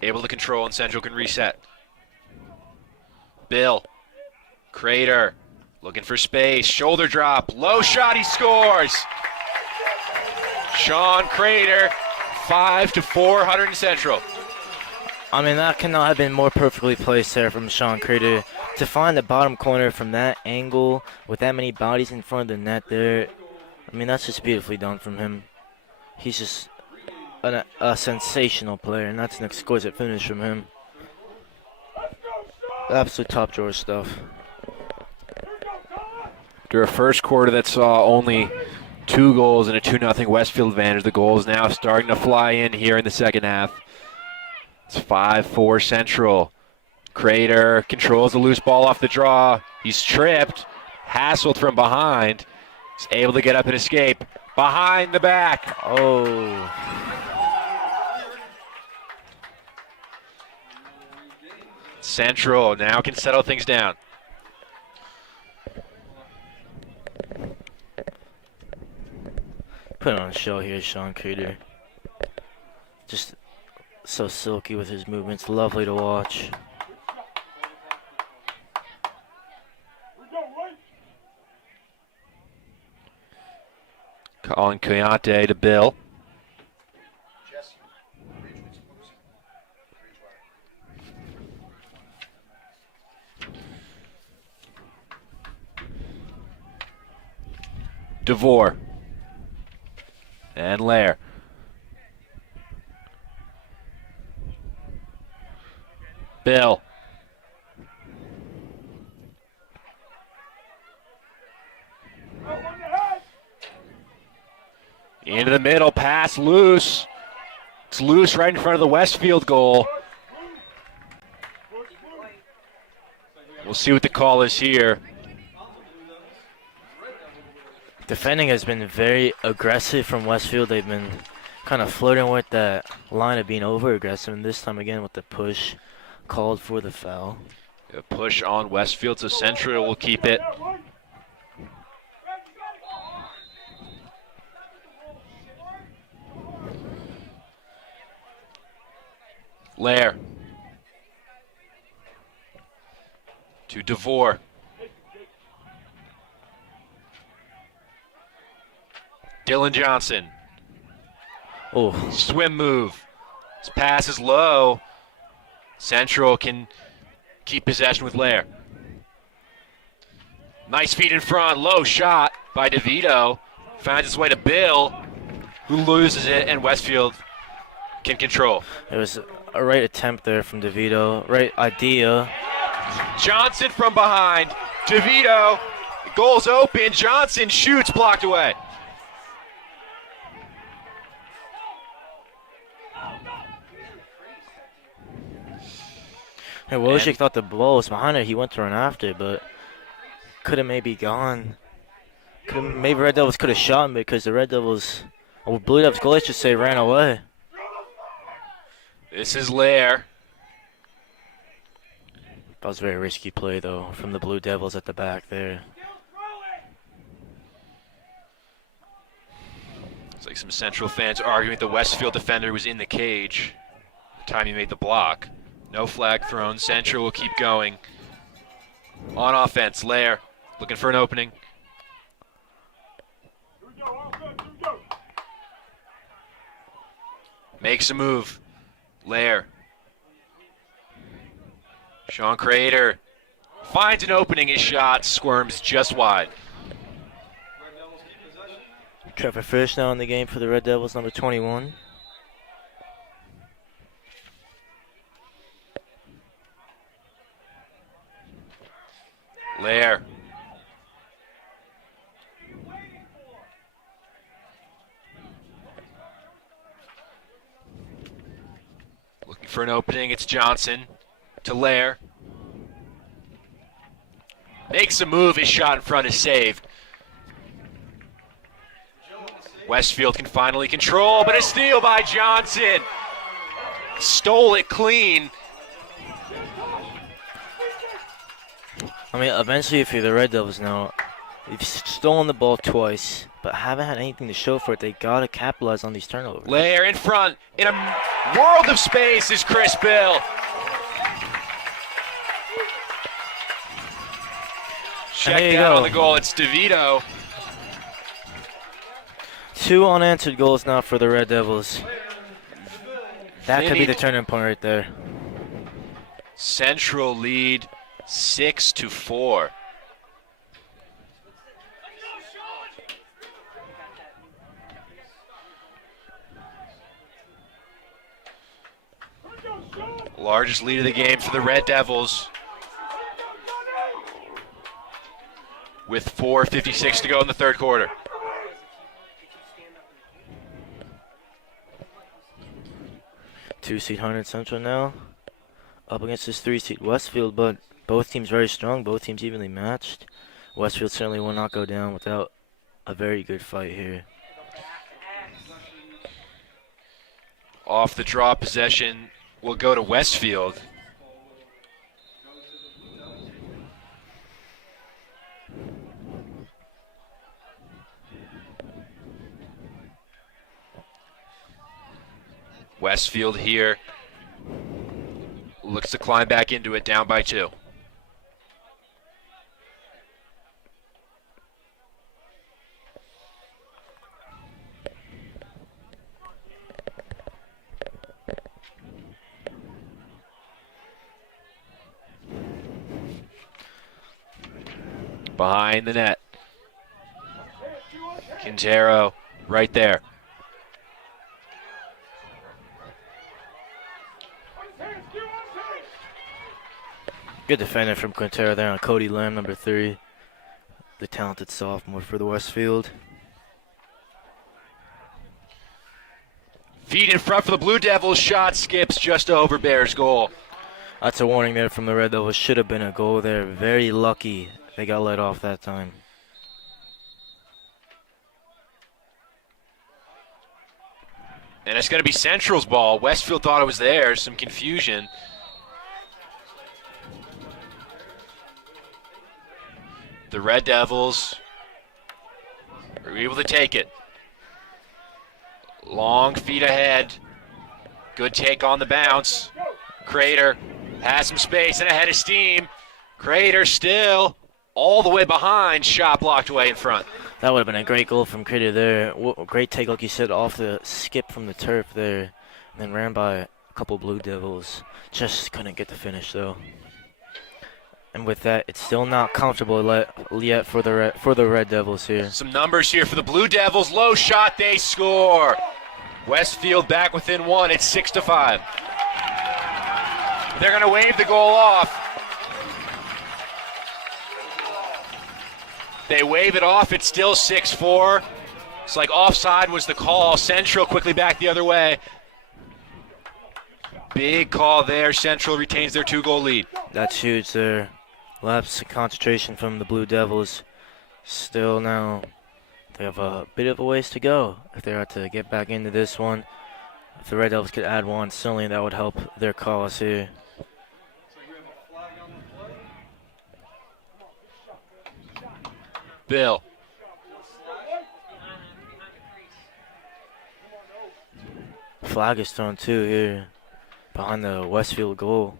able to control and Central can reset. Bill, Crater, looking for space, shoulder drop, low shot, he scores! Sean Crater, 5-4 Hunterdon Central. I mean, that cannot have been more perfectly placed there from Sean Crater. To find the bottom corner from that angle with that many bodies in front of the net there, I mean, that's just beautifully done from him. He's just a sensational player, and that's an exquisite finish from him. Absolute top drawer stuff. After a first quarter that saw only 2 goals and a 2-0 Westfield advantage, the goal is now starting to fly in here in the second half. It's 5-4 Central. Crater controls the loose ball off the draw. He's tripped, hassled from behind. He's able to get up and escape. Behind the back. Oh. Central now can settle things down. Put on a show here, Sean Crater. Just so silky with his movements, lovely to watch. Colin Kuyante to Bill. DeVore. And Lair. Bill. Into the middle, pass loose. It's loose right in front of the Westfield goal. We'll see what the call is here. Defending has been very aggressive from Westfield. They've been kind of flirting with that line of being over-aggressive, and this time again with the push called for the foul. A push on Westfield, so Central will keep it. Lair to DeVore. Dylan Johnson. Oh, Swim move. His pass is low. Central can keep possession with Lair. Nice feet in front. Low shot by DeVito. Finds its way to Bill, who loses it, and Westfield can control. it was a right attempt there from DeVito. Right idea. Johnson from behind. DeVito. Goal's open. Johnson shoots, blocked away. And Wojcik thought the ball was behind it. He went to run after it, but could have maybe gone. Maybe Red Devils could have shot him because the Red Devils, or Blue Devils goalie should say, ran away. This is Lair. That was a very risky play, though, from the Blue Devils at the back there. It's like some Central fans arguing the Westfield defender was in the cage the time he made the block. No flag thrown. Central will keep going. On offense, Lair looking for an opening. Makes a move. Lair. Sean Crater finds an opening. His shot squirms just wide. Trevor Fish now in the game for the Red Devils, number 21. Lair. Looking for an opening. It's Johnson to Lair. Makes a move. His shot in front is saved. Westfield can finally control, but a steal by Johnson. stole it clean. I mean, eventually, if you're the Red Devils now, you've stolen the ball twice, but haven't had anything to show for it. They gotta capitalize on these turnovers. Lair in front, in a world of space is Chris Bill. Check that on the goal, it's DeVito. 2 unanswered goals now for the Red Devils. That could be the turning point right there. Central lead 6-4. Largest lead of the game for the Red Devils. With 4:56 to go in the third quarter. Two-seed Hunterdon Central now, up against this 3-seed Westfield, but both teams very strong, both teams evenly matched. Westfield certainly will not go down without a very good fight here. Off the draw possession will go to Westfield. Westfield here looks to climb back into it, down by 2. Behind the net. Quintero right there. Good defender from Quintero there on Cody Lamb, number 3. The talented sophomore for the Westfield. Feet in front for the Blue Devils. Shot skips just over Bears' goal. That's a warning there from the Red Devils. Should have been a goal there. Very lucky they got let off that time. And it's going to be Central's ball. Westfield thought it was theirs. Some confusion. The Red Devils are able to take it. Long feet ahead. Good take on the bounce. Crater has some space and ahead of steam. Crater still all the way behind. Shot blocked away in front. That would have been a great goal from Crater there. Great take, like you said, off the skip from the turf there. And then ran by a couple Blue Devils. Just couldn't get the finish, though. And with that, it's still not comfortable yet for the Red Devils here. Some numbers here for the Blue Devils. Low shot, they score. Westfield back within 1. It's 6-5. They're going to wave the goal off. They wave it off. It's still 6-4. It's like offside was the call. Central quickly back the other way. Big call there. Central retains their 2-goal lead. That's huge there. Lapse of concentration from the Blue Devils. Still now, they have a bit of a ways to go if they are to get back into this one. If the Red Devils could add one, certainly that would help their cause here. Bill. Flag is thrown too here behind the Westfield goal.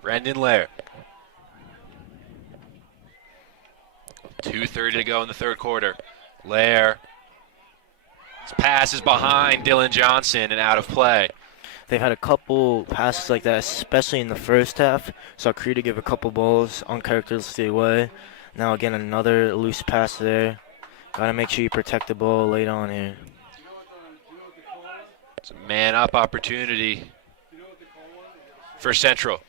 Brendan Lair. 2:30 to go in the third quarter. Lair. His pass is behind Dylan Johnson and out of play. They've had a couple passes like that, especially in the first half. Saw Creed give a couple balls uncharacteristically away. Now again, another loose pass there. Got to make sure you protect the ball late on here. It's a man-up opportunity for Central.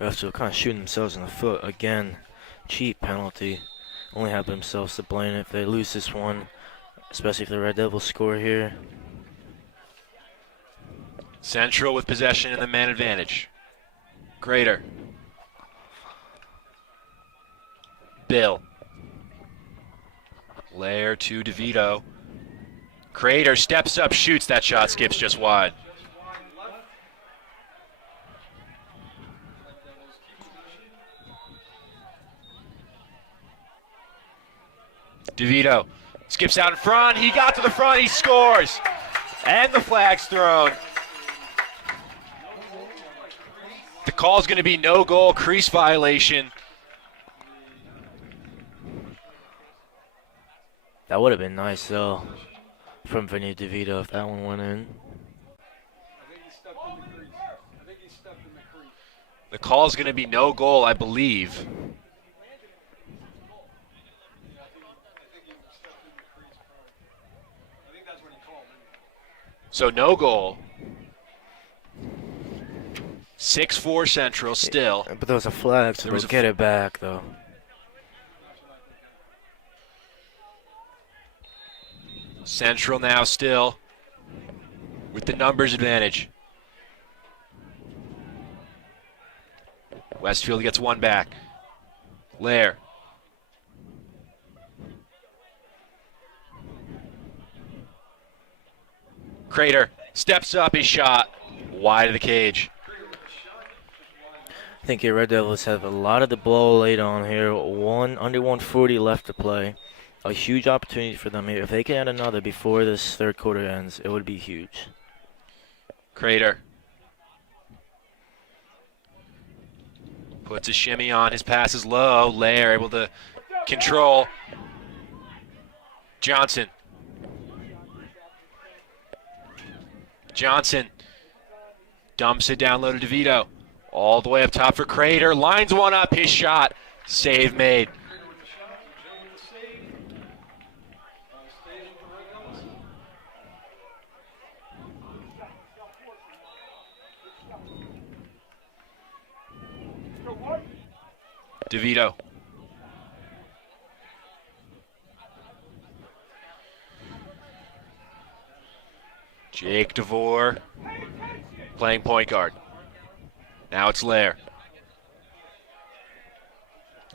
Westfield kind of shooting themselves in the foot again. Cheap penalty. only have themselves to blame if they lose this one, especially if the Red Devils score here. Central with possession and the man advantage. Crater. Bill. Lair to DeVito. Crater steps up, shoots. That shot skips just wide. DeVito skips out in front. He got to the front. He scores. And the flag's thrown. The call's going to be no goal, crease violation. That would have been nice, though, from Vinny DeVito if that one went in. The call's going to be no goal, I believe. So no goal. 6-4 Central still. But there was a flag, so they'll get it back, though. Central now still with the numbers advantage. Westfield gets one back. Lair. Crater steps up, his shot wide of the cage. I think your Red Devils have a lot of the ball laid on here. Under 140 left to play. A huge opportunity for them here. If they can add another before this third quarter ends, it would be huge. Crater puts a shimmy on. His pass is low. Lair able to control. Johnson. Dumps it down low to DeVito. All the way up top for Crater. Lines one up. His shot. Save made. DeVito. Jake DeVore playing point guard. Now it's Lair.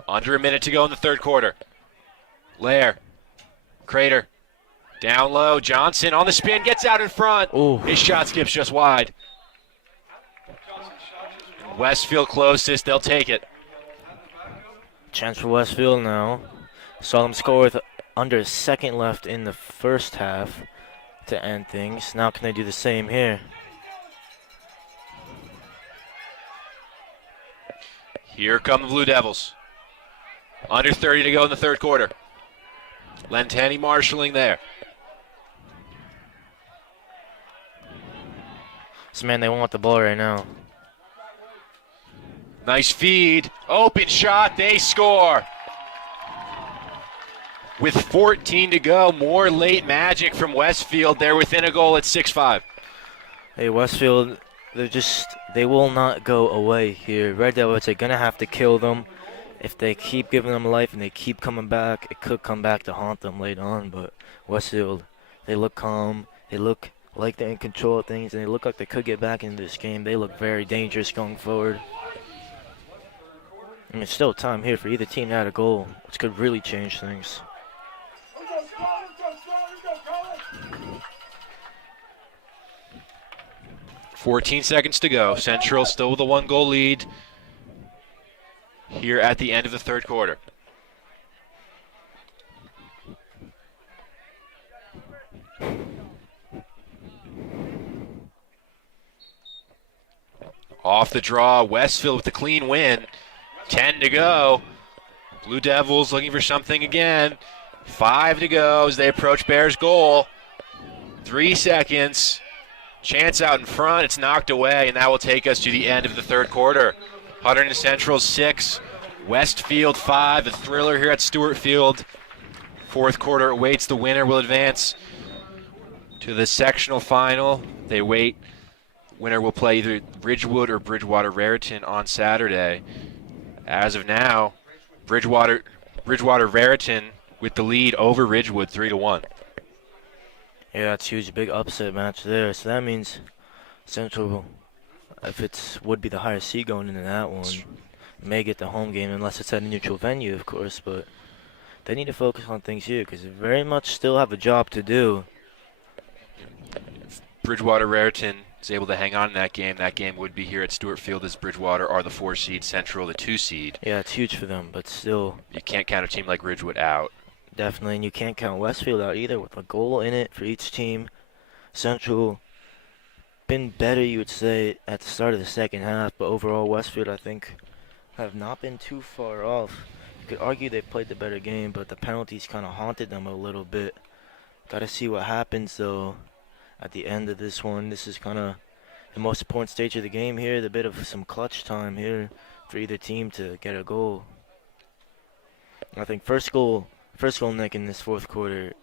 Under a minute to go in the third quarter. Lair. Crater. Down low. Johnson on the spin. Gets out in front. Ooh. His shot skips just wide. Westfield closest. They'll take it. Chance for Westfield now. Saw them score with under a second left in the first half to end things. Now can they do the same here? Here come the Blue Devils. Under 30 to go in the third quarter. Lentani marshalling there. So, man, they want the ball right now. Nice feed. Open shot. They score. With 14 to go, more late magic from Westfield. They're within a goal at 6-5. Hey, Westfield, they will not go away here. Red Devils are going to have to kill them. If they keep giving them life and they keep coming back, it could come back to haunt them later on. But Westfield, they look calm. They look like they're in control of things, and they look like they could get back into this game. They look very dangerous going forward. I mean, still time here for either team to add a goal, which could really change things. $14 seconds to go. Central still with a one-goal lead here at the end of the third quarter. Off the draw, Westfield with the clean win. 10 to go. Blue Devils looking for something again. 5 to go as they approach Bears' goal. 3 seconds. Chance out in front. It's knocked away, and that will take us to the end of the third quarter. Hunterdon Central 6, Westfield 5. A thriller here at Stewart Field. Fourth quarter awaits. The winner will advance to the sectional final. They wait. Winner will play either Ridgewood or Bridgewater Raritan on Saturday. As of now, Bridgewater Bridgewater Raritan with the lead over Ridgewood 3-1. Yeah, that's huge. Big upset match there. So that means Central, if it would be the higher seed going into that one, may get the home game unless it's at a neutral venue, of course. But they need to focus on things here because they very much still have a job to do. Bridgewater Raritan is able to hang on in that game would be here at Stewart Field as Bridgewater are the 4 seed, Central the 2 seed. Yeah, it's huge for them, but still. You can't count a team like Ridgewood out. Definitely, and you can't count Westfield out either with a goal in it for each team. Central been better, you would say, at the start of the second half, but overall Westfield, I think, have not been too far off. You could argue they played the better game, but the penalties kind of haunted them a little bit. Got to see what happens, though, at the end of this one. This is kind of the most important stage of the game here, the bit of some clutch time here for either team to get a goal. I think first goal, Nick, in this fourth quarter.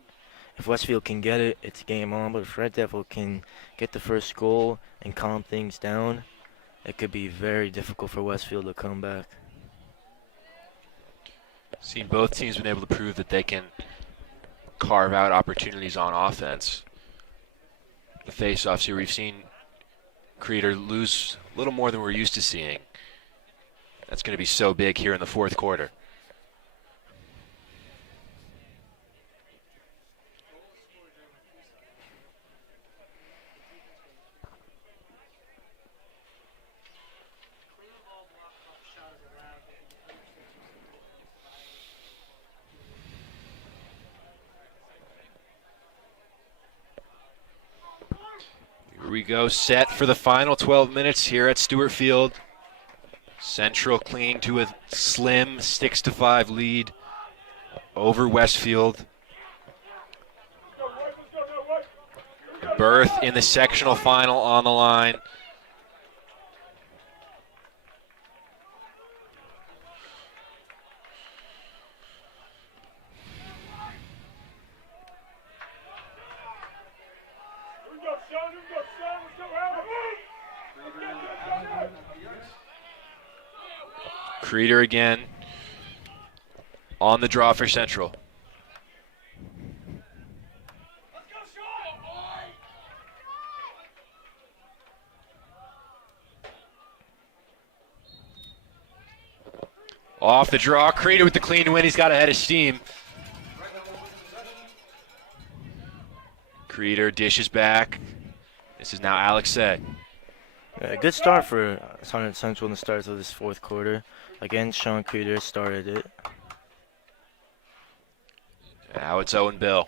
If Westfield can get it, it's game on. But if Red Devil can get the first goal and calm things down, it could be very difficult for Westfield to come back. Seen both teams been able to prove that they can carve out opportunities on offense. The face-offs here, we've seen Creator lose a little more than we're used to seeing. That's going to be so big here in the fourth quarter. Here we go, set for the final 12 minutes here at Stewart Field. Central clinging to a slim 6-5 lead over Westfield. Berth in the sectional final on the line. Creeder again on the draw for Central. Off the draw, Creeder with the clean win. He's got ahead of steam. Creeder dishes back. This is now Alex said. Good start for Hunterdon Central in the start of this fourth quarter. Again, Sean Creeder started it. Now it's Owen Bill.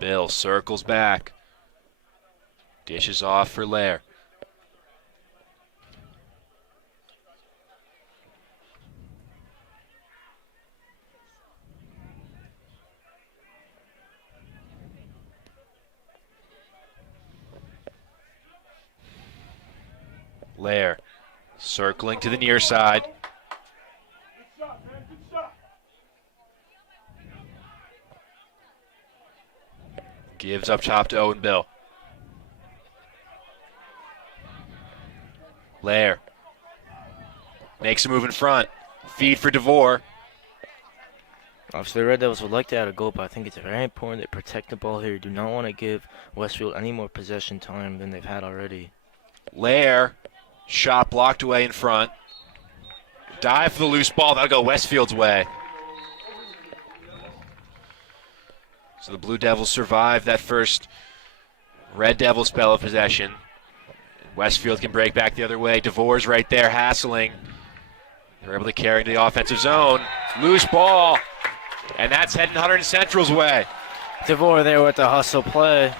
Bill circles back. Dishes off for Lair. Lair circling to the near side. Gives up top to Owen Bill. Lair makes a move in front. Feed for DeVore. Obviously, the Red Devils would like to add a goal, but I think it's very important to protect the ball here. Do not want to give Westfield any more possession time than they've had already. Lair, shot blocked away in front. Dive for the loose ball. That'll go Westfield's way. So the Blue Devils survive that first Red Devil spell of possession. Westfield can break back the other way. DeVore's right there hassling. They're able to carry into the offensive zone. Loose ball. And that's heading Hunterdon Central's way. DeVore there with the hustle play.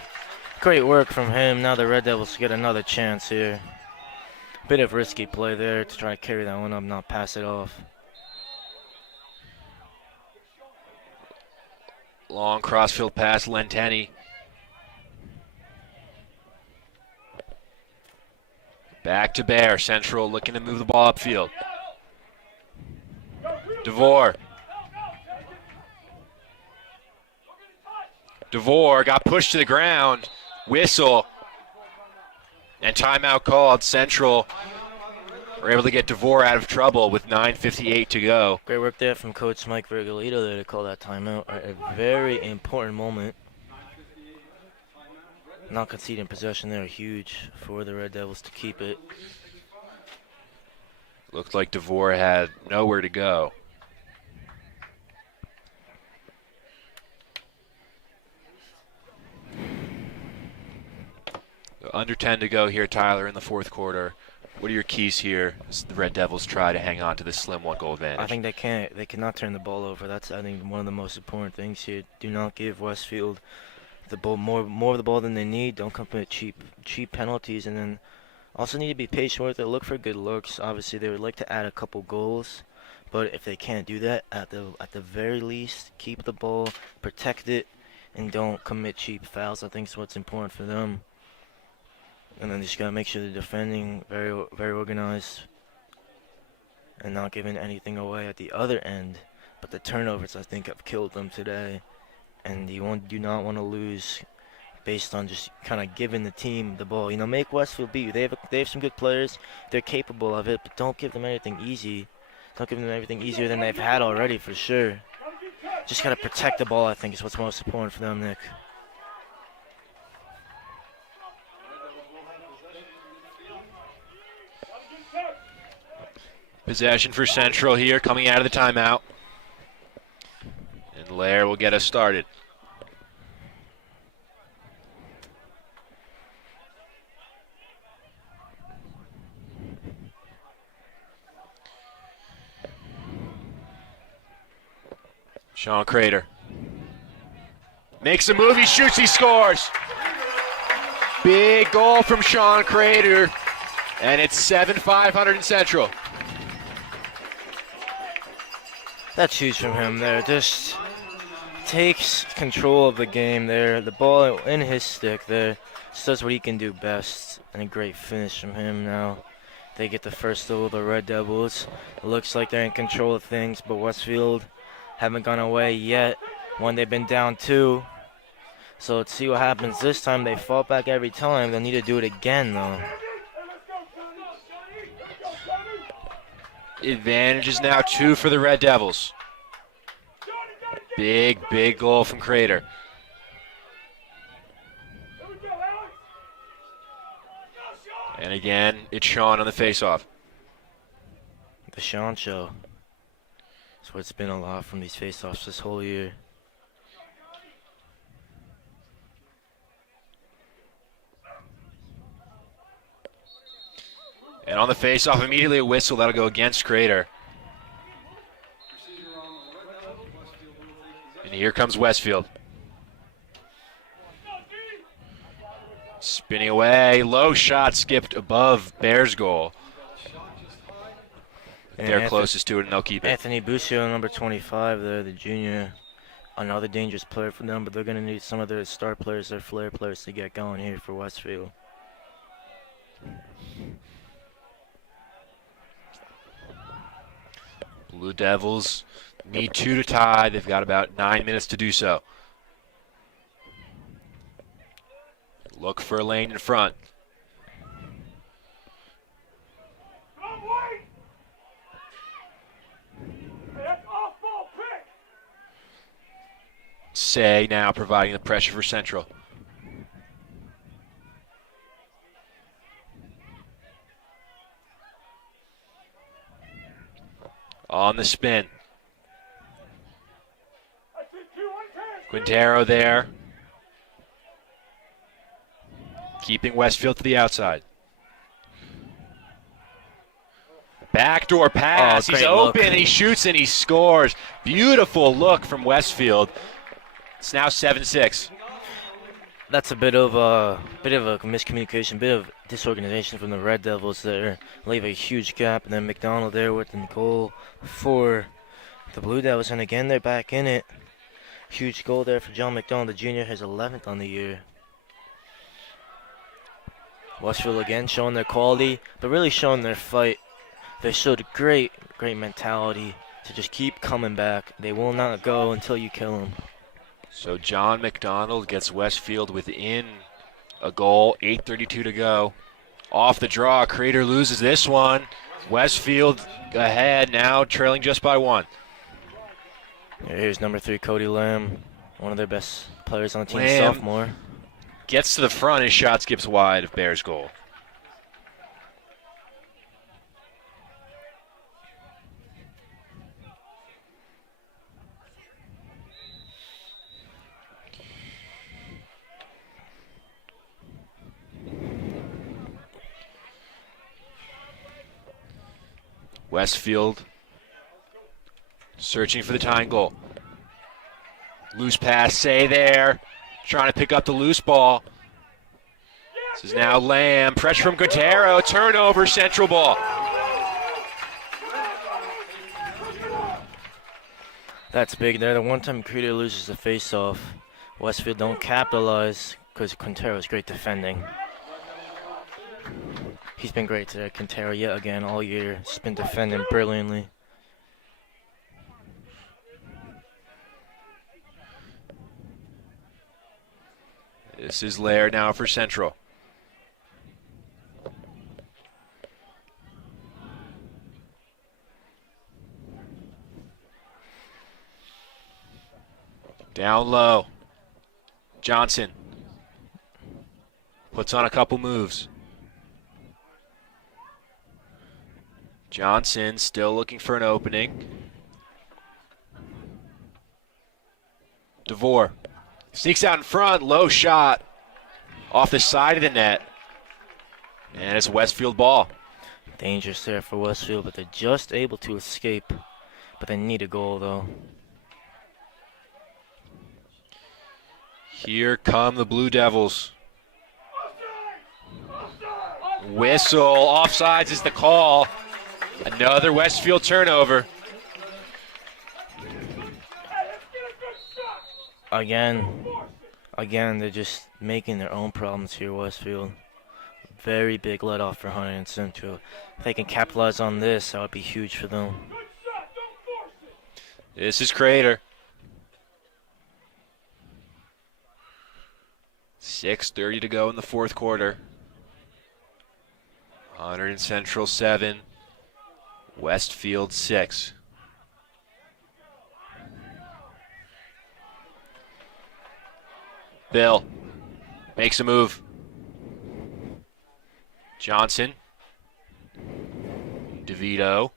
Great work from him. Now the Red Devils get another chance here. Bit of risky play there to try to carry that one up, not pass it off. Long crossfield pass, Lenteni. Back to Bear. Central looking to move the ball upfield. DeVore. DeVore got pushed to the ground. Whistle. And timeout called. Central were able to get DeVore out of trouble with 9:58 to go. Great work there from Coach Mike Virgolito there to call that timeout at a very important moment. Not conceding possession there, huge for the Red Devils to keep it. Looked like DeVore had nowhere to go. Under 10 to go here, Tyler, in the fourth quarter. What are your keys here as the Red Devils try to hang on to this slim one-goal advantage? I think they can't. They cannot turn the ball over. That's, I think, one of the most important things here. Do not give Westfield the ball more of the ball than they need. Don't commit cheap penalties, and then also need to be patient with it. Look for good looks. Obviously, they would like to add a couple goals, but if they can't do that, at the very least, keep the ball, protect it, and don't commit cheap fouls. I think is what's important for them. And then just gotta make sure they're defending very organized and not giving anything away at the other end. But the turnovers, I think, have killed them today. And you do not want to lose based on just kind of giving the team the ball. You know, make Westfield beat you. They have some good players. They're capable of it, but don't give them anything easy. Don't give them everything easier than they've had already, for sure. Just gotta protect the ball, I think, is what's most important for them, Nick. Possession for Central here, coming out of the timeout. And Lair will get us started. Sean Crater makes a move, he shoots, he scores. Big goal from Sean Crater, and it's 7-5 Hunterdon Central. That's huge from him there. Just takes control of the game there. The ball in his stick there. Just does what he can do best. And a great finish from him now. They get the first goal of the Red Devils. It looks like they're in control of things, but Westfield haven't gone away yet when they've been down 2. So let's see what happens this time. They fall back every time. They'll need to do it again, though. Advantage is now 2 for the Red Devils. Big goal from Crater. And again, it's Sean on the faceoff. The Sean show. That's what it's been a lot from these faceoffs this whole year. And on the faceoff, immediately a whistle. That'll go against Crater. And here comes Westfield. Spinning away. Low shot skipped above Bears' goal. They're closest to it, and they'll keep it. Anthony Busio, number 25 there, the junior. Another dangerous player for them, but they're going to need some of their star players, their flair players to get going here for Westfield. Blue Devils need 2 to tie. They've got about 9 minutes to do so. Look for a lane in front. Say now providing the pressure for Central. On the spin. Quintero there. Keeping Westfield to the outside. Backdoor pass. Oh, he's great open, look. and he shoots, and he scores. Beautiful look from Westfield. It's now 7-6. That's a bit of a miscommunication, bit of disorganization from the Red Devils there. Leave a huge gap, and then McDonald there with the goal for the Blue Devils. And again, they're back in it. Huge goal there for John McDonald, the junior, his 11th on the year. Westfield again showing their quality, but really showing their fight. They showed great mentality to just keep coming back. They will not go until you kill them. So John McDonald gets Westfield within a goal, 8:32 to go. Off the draw, Crater loses this one. Westfield ahead now, trailing just by 1. Here's number 3, Cody Lamb, one of their best players on the team, Lamb sophomore. gets to the front, his shot skips wide of Bears goal. Westfield searching for the tying goal. Loose pass, Say there. Trying to pick up the loose ball. This is now Lamb. Pressure from Gutero. Turnover, Central ball. That's big there. The one time Creeder loses the face-off, Westfield don't capitalize because Quintero's great defending. He's been great today, Quintero, yet again all year. He's been defending brilliantly. This is Lair now for Central. Down low. Johnson puts on a couple moves. Johnson still looking for an opening. DeVore sneaks out in front, low shot off the side of the net. And it's a Westfield ball. Dangerous there for Westfield, but they're just able to escape. But they need a goal, though. Here come the Blue Devils. Whistle, offsides is the call. Another Westfield turnover. Again, they're just making their own problems here, Westfield. Very big let off for Hunterdon Central. If they can capitalize on this, that would be huge for them. This is Crater. 6:30 to go in the fourth quarter. Hunterdon Central 7, Westfield 6. Bill makes a move. Johnson. DeVito.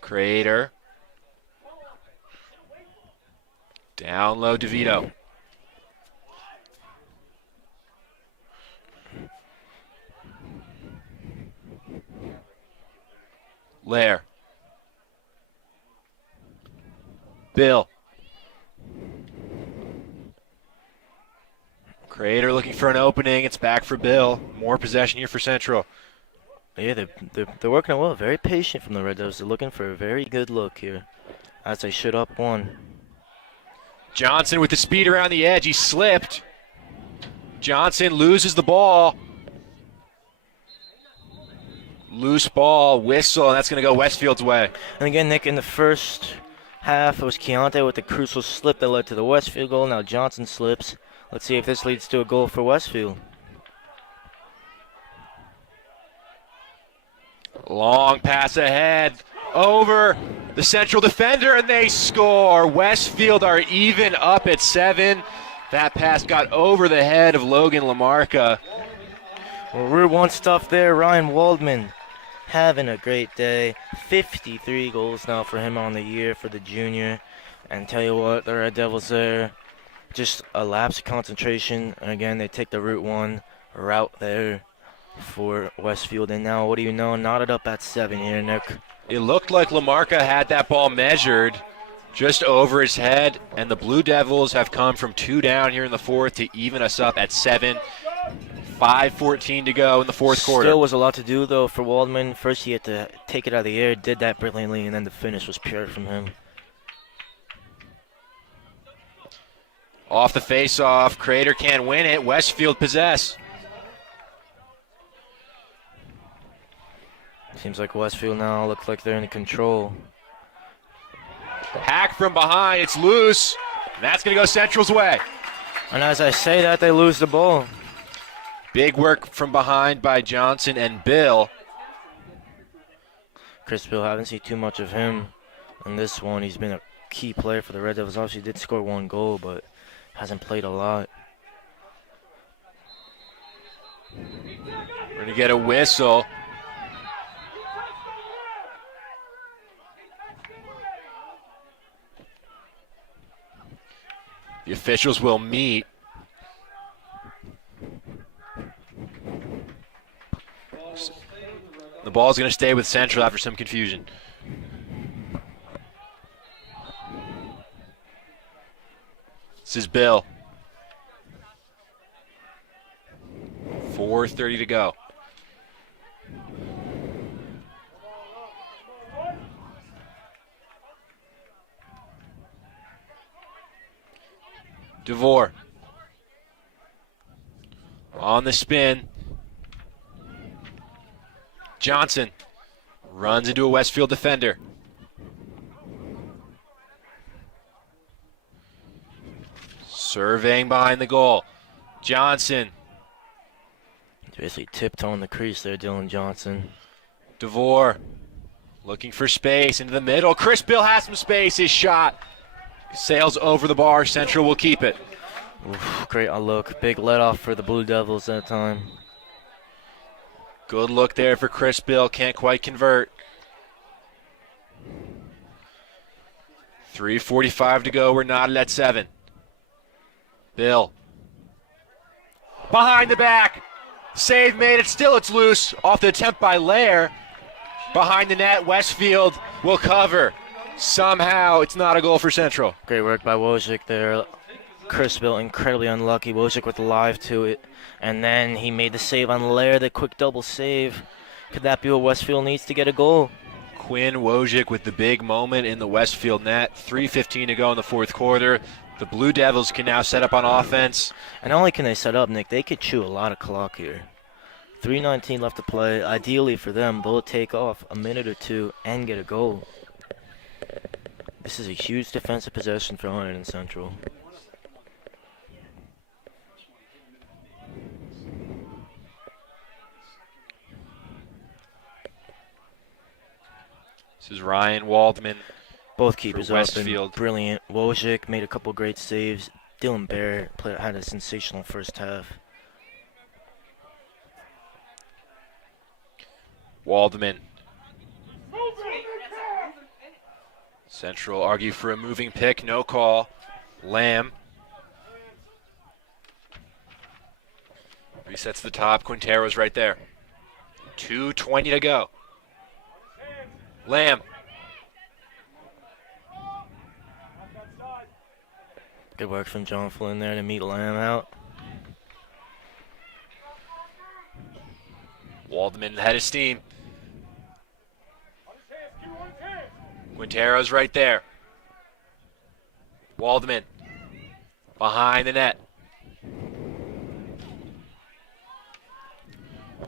Crater. Down low, DeVito. Lair. Bill. Crater looking for an opening. It's back for Bill. More possession here for Central. Yeah, they're working it well. Very patient from the Red Devils. They're looking for a very good look here, as they should up 1. Johnson with the speed around the edge. He slipped. Johnson loses the ball. Loose ball, whistle, and that's going to go Westfield's way. And again, Nick, in the first half, it was Keontae with the crucial slip that led to the Westfield goal. Now Johnson slips. Let's see if this leads to a goal for Westfield. Long pass ahead, over the Central defender, and they score. Westfield are even up at 7. That pass got over the head of Logan Lamarca. Well, Route 1 stuff there. Ryan Waldman having a great day. 53 goals now for him on the year for the junior. And tell you what, the Red Devils there, just a lapse of concentration. And again, they take the Route 1 route there for Westfield. And now, what do you know, knotted up at 7 here, Nick. It looked like Lamarca had that ball measured just over his head, and the Blue Devils have come from 2 down here in the fourth to even us up at 7. 5:14 to go in the fourth quarter. Still was a lot to do, though, for Waldman. First, he had to take it out of the air, did that brilliantly, and then the finish was pure from him. Off the face-off, Crater can't win it. Westfield possess. Seems like Westfield now looks like they're in control. Hack from behind, it's loose. And that's going to go Central's way. And as I say that, they lose the ball. Big work from behind by Johnson and Bill. Chris Bill, haven't seen too much of him in this one. He's been a key player for the Red Devils. Obviously did score 1 goal, but hasn't played a lot. We're going to get a whistle. The officials will meet. The ball's going to stay with Central after some confusion. This is Bill. 4:30 to go. DeVore. On the spin. Johnson runs into a Westfield defender. Surveying behind the goal. Johnson. Basically tiptoeing the crease there, Dylan Johnson. DeVore looking for space into the middle. Chris Bill has some space. His shot sails over the bar. Central will keep it. Oof, great look. Big let off for the Blue Devils that time. Good look there for Chris Bill. Can't quite convert. 3:45 to go. We're knotted at 7. Bill. Behind the back. Save made it. Still it's loose. Off the attempt by Lair. Behind the net. Westfield will cover. Somehow it's not a goal for Central. Great work by Wojcik there. Chris Bill incredibly unlucky. Wojcik with the live to it. And then he made the save on Lair, the quick double save. Could that be what Westfield needs to get a goal? Quinn Wojcik with the big moment in the Westfield net. 3:15 to go in the 4th quarter. The Blue Devils can now set up on offense. And not only can they set up, Nick, they could chew a lot of clock here. 3:19 left to play. Ideally for them, they'll take off a minute or two and get a goal. This is a huge defensive possession for Hunterdon Central. This is Ryan Waldman. Both keepers up and Westfield. brilliant. Wojcik made a couple great saves. Dylan Bear had a sensational first half. Waldman. Central argue for a moving pick. No call. Lamb. Resets the top. Quintero's right there. 2:20 to go. Lamb. Good work from John Flynn there to meet Lamb out. Waldman head of steam. Quintero's right there. Waldman behind the net.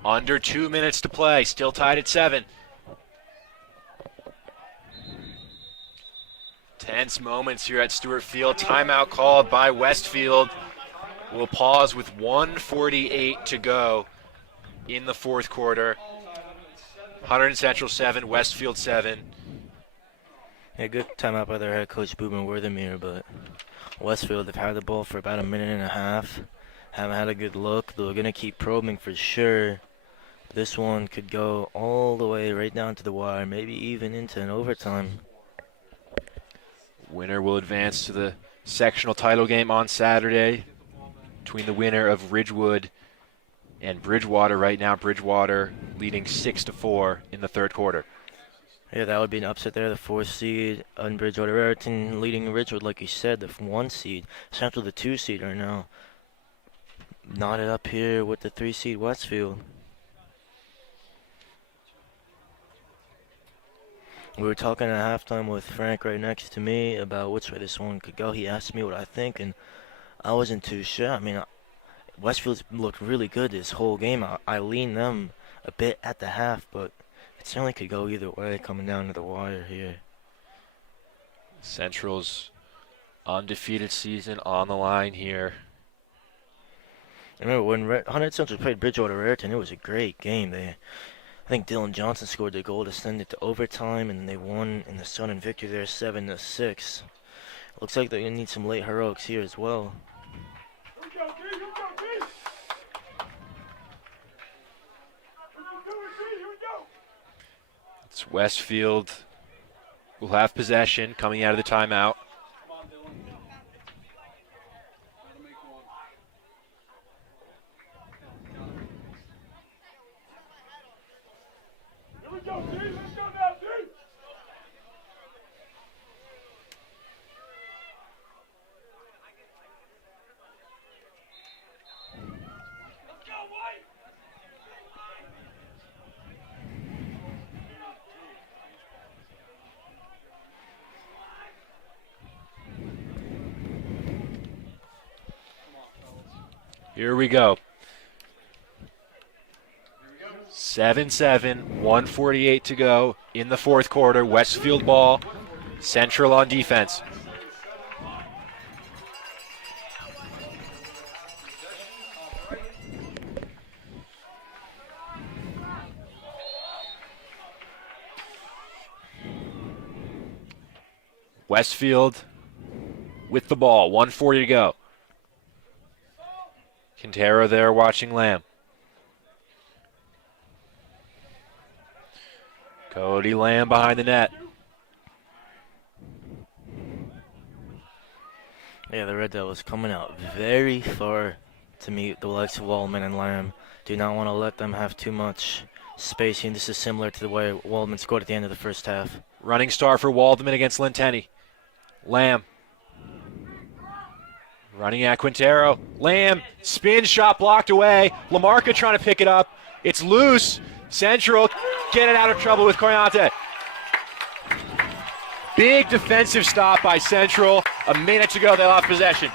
Under 2 minutes to play. Still tied at 7. Tense moments here at Stewart Field. Timeout called by Westfield. We'll pause with 1:48 to go in the 4th quarter. Hunterdon Central 7, Westfield 7. Yeah, good timeout by their head coach, Booben Worthermere, but Westfield, they've had the ball for about a minute and a half. Haven't had a good look. They're going to keep probing for sure. This one could go all the way right down to the wire, maybe even into an overtime. Winner will advance to the sectional title game on Saturday between the winner of Ridgewood and Bridgewater. Right now, Bridgewater leading 6-4 in the 3rd quarter. Yeah, that would be an upset there. The 4th seed and Bridgewater Raritan leading Ridgewood, like you said, the 1 seed. Central, the 2 seed, are now knotted up here with the 3 seed Westfield. We were talking at halftime with Frank right next to me about which way this one could go. He asked me what I think, and I wasn't too sure. I mean, Westfield's looked really good this whole game. I leaned them a bit at the half, but it certainly could go either way coming down to the wire here. Central's Undefeated season on the line here. I remember when Hunterdon Central played Bridgewater Raritan, it was a great game. I think Dylan Johnson scored the goal to send it to overtime, and they won in the sudden victory there 7-6. Looks like they're going to need some late heroics here as well. It's Westfield will have possession coming out of the timeout. Here we go. 7-7, 1:48 to go in the fourth quarter. Westfield ball, Central on defense. Westfield with the ball, 1:40 to go. Quintero there watching Lamb. Cody Lamb behind the net. Yeah, the Red Devils coming out very far to meet the likes of Waldman and Lamb. Do not want to let them have too much spacing. This is similar to the way Waldman scored at the end of the first half. Running star for Waldman against Lenteni. Lamb. Running at Quintero. Lamb, spin shot blocked away. Lamarca trying to pick it up. It's loose. Central getting out of trouble with Coyante. Big defensive stop by Central. A minute to go, they'll have possession.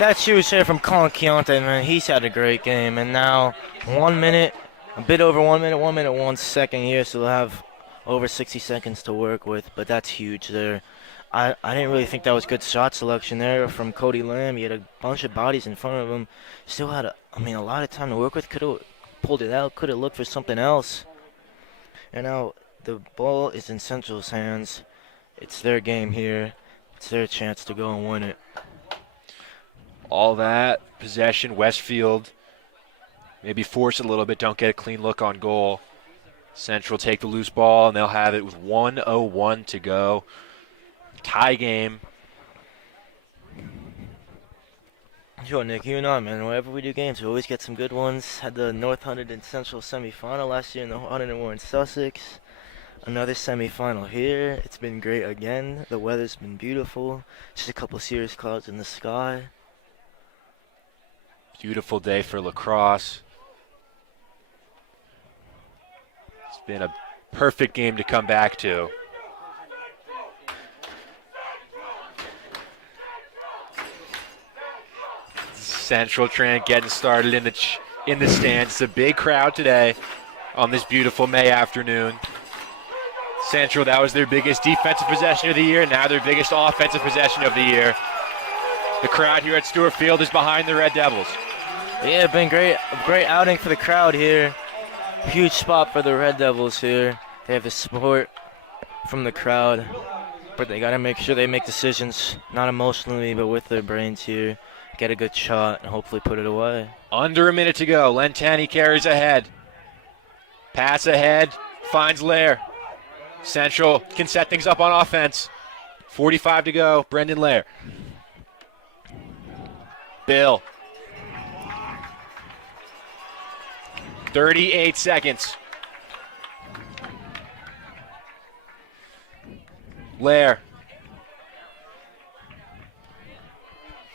That's huge here from Colin Chiante, man. He's had a great game. And now 1 minute, a bit over 1 minute, 1 minute, 1 second here. So they'll have over 60 seconds to work with. But that's huge there. I didn't really think that was good shot selection there from Cody Lamb. He had a bunch of bodies in front of him. Still had, a lot of time to work with. Could have pulled it out. Could have looked for something else. And now the ball is in Central's hands. It's their game here. It's their chance to go and win it. All that possession, Westfield maybe force it a little bit, don't get a clean look on goal. Central take the loose ball, and they'll have it with 1:01 to go. Tie game. Sure, Nick, you know, man. Whenever we do games, we always get some good ones. Had the North Hunterdon Central semifinal last year in the Hunterdon Warren Sussex. Another semifinal here. It's been great again. The weather's been beautiful. Just a couple serious clouds in the sky. Beautiful day for lacrosse. It's been a perfect game to come back to. Central Trent getting started in the stands. It's a big crowd today on this beautiful May afternoon. Central, that was their biggest defensive possession of the year, now their biggest offensive possession of the year. The crowd here at Stewart Field is behind the Red Devils. Yeah, been great. A great outing for the crowd here. Huge spot for the Red Devils here. They have the support from the crowd, but they got to make sure they make decisions, not emotionally, but with their brains here. Get a good shot and hopefully put it away. Under a minute to go. Lentani carries ahead. Pass ahead. Finds Lair. Central can set things up on offense. 45 to go. Brendan Lair. Bill. 38 seconds. Lair.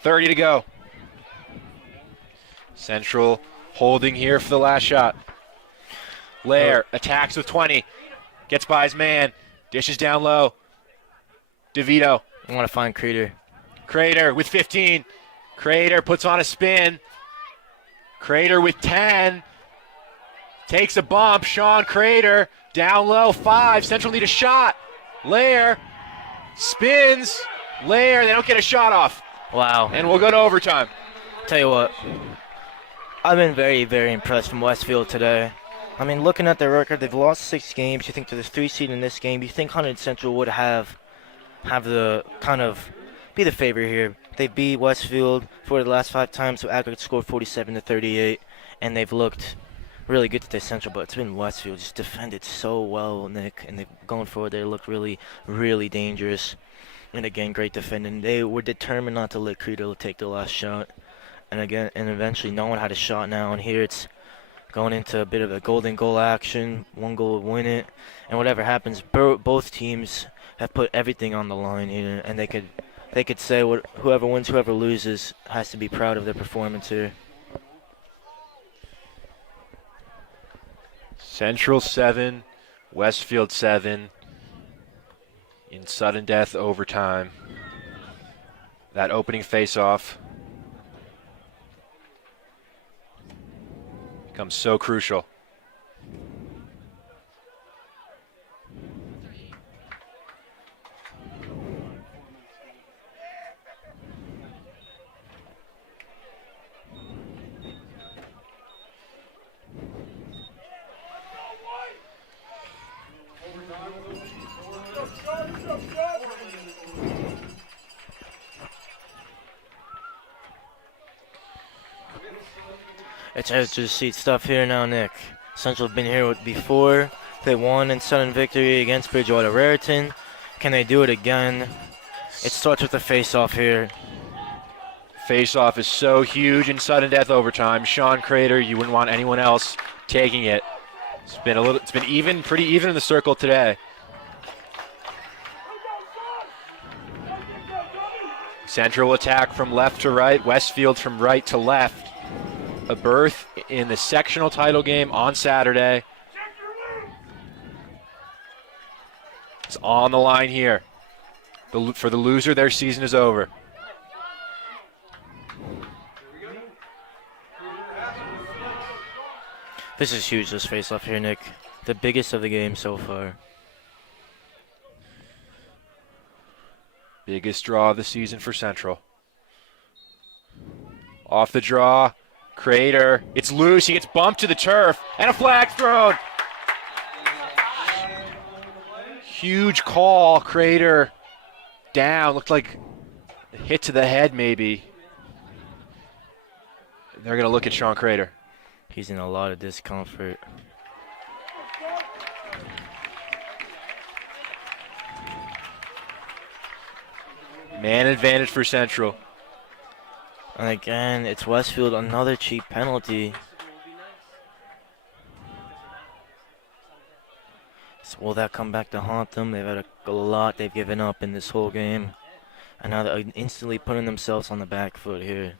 30 to go. Central holding here for the last shot. Lair attacks with 20. Gets by his man. Dishes down low. DeVito. I want to find Crater. Crater with 15. Crater puts on a spin. Crater with 10. Takes a bump. Sean Crater down low. 5. Central need a shot. Lair Spins. Lair. They don't get a shot off. Wow. And we'll go to overtime. Tell you what, I've been very, very impressed from Westfield today. I mean, looking at their record, they've lost 6 games. You think they're the 3 seed in this game. You think Hunterdon Central would have the kind of be the favorite here. They beat Westfield for the last 5 times, so aggregate score 47-38, and they've looked really good today, Central. But it's been Westfield just defended so well, Nick, and they've going forward. They look really, really dangerous. And again, great defending. They were determined not to let Credo take the last shot. And again, and eventually, no one had a shot now. And here it's going into a bit of a golden goal action. 1 goal will win it. And whatever happens, both teams have put everything on the line here. And they could say whoever wins, whoever loses has to be proud of their performance here. Central 7, Westfield 7. In sudden death overtime. That opening face-off becomes so crucial. It's edge to seat stuff here now, Nick. Central have been here before. They won in sudden victory against Bridgewater Raritan. Can they do it again? It starts with the face-off here. Face-off is so huge in sudden death overtime. Sean Crater, you wouldn't want anyone else taking it. It's been pretty even in the circle today. Central attack from left to right, Westfield from right to left. A berth in the sectional title game on Saturday. It's on the line here. For the loser, their season is over. This is huge, this face-off here, Nick. The biggest of the game so far. Biggest draw of the season for Central. Off the draw. Crater, it's loose, he gets bumped to the turf, and a flag thrown. Huge call, Crater down, looked like a hit to the head maybe. They're going to look at Sean Crater. He's in a lot of discomfort. Man advantage for Central. And again, it's Westfield, another cheap penalty. So will that come back to haunt them? They've had a lot they've given up in this whole game. And now they're instantly putting themselves on the back foot here.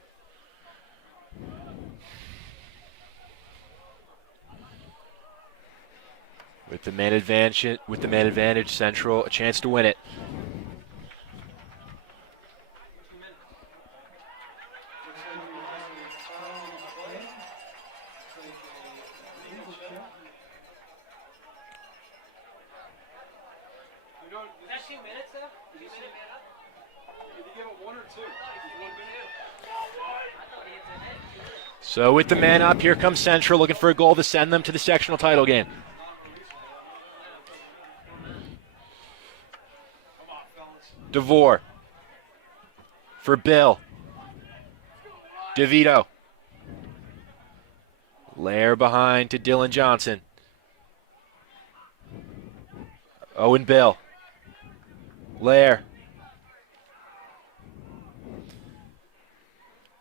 With the man advantage, Central a chance to win it. So with the man up, here comes Central looking for a goal to send them to the sectional title game. DeVore for Bill. DeVito. Lair behind to Dylan Johnson. Owen Bill. Lair.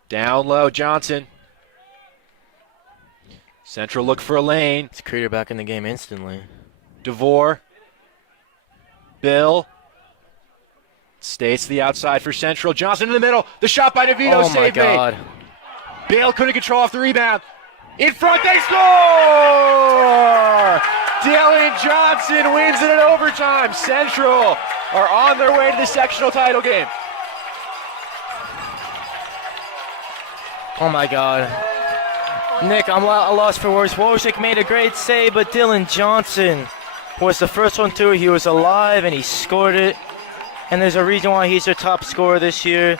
Down low, Johnson. Central look for a lane. It's Creator back in the game instantly. DeVore. Bill. Stays to the outside for Central. Johnson in the middle. The shot by DeVito Oh my saved God. me. Bale couldn't control off the rebound. In front, they score! Dylan Johnson wins it in overtime. Central are on their way to the sectional title game. Oh my God. Nick, I'm lost for words. Wojcik made a great save, but Dylan Johnson was the first one through. He was alive and he scored it. And there's a reason why he's their top scorer this year.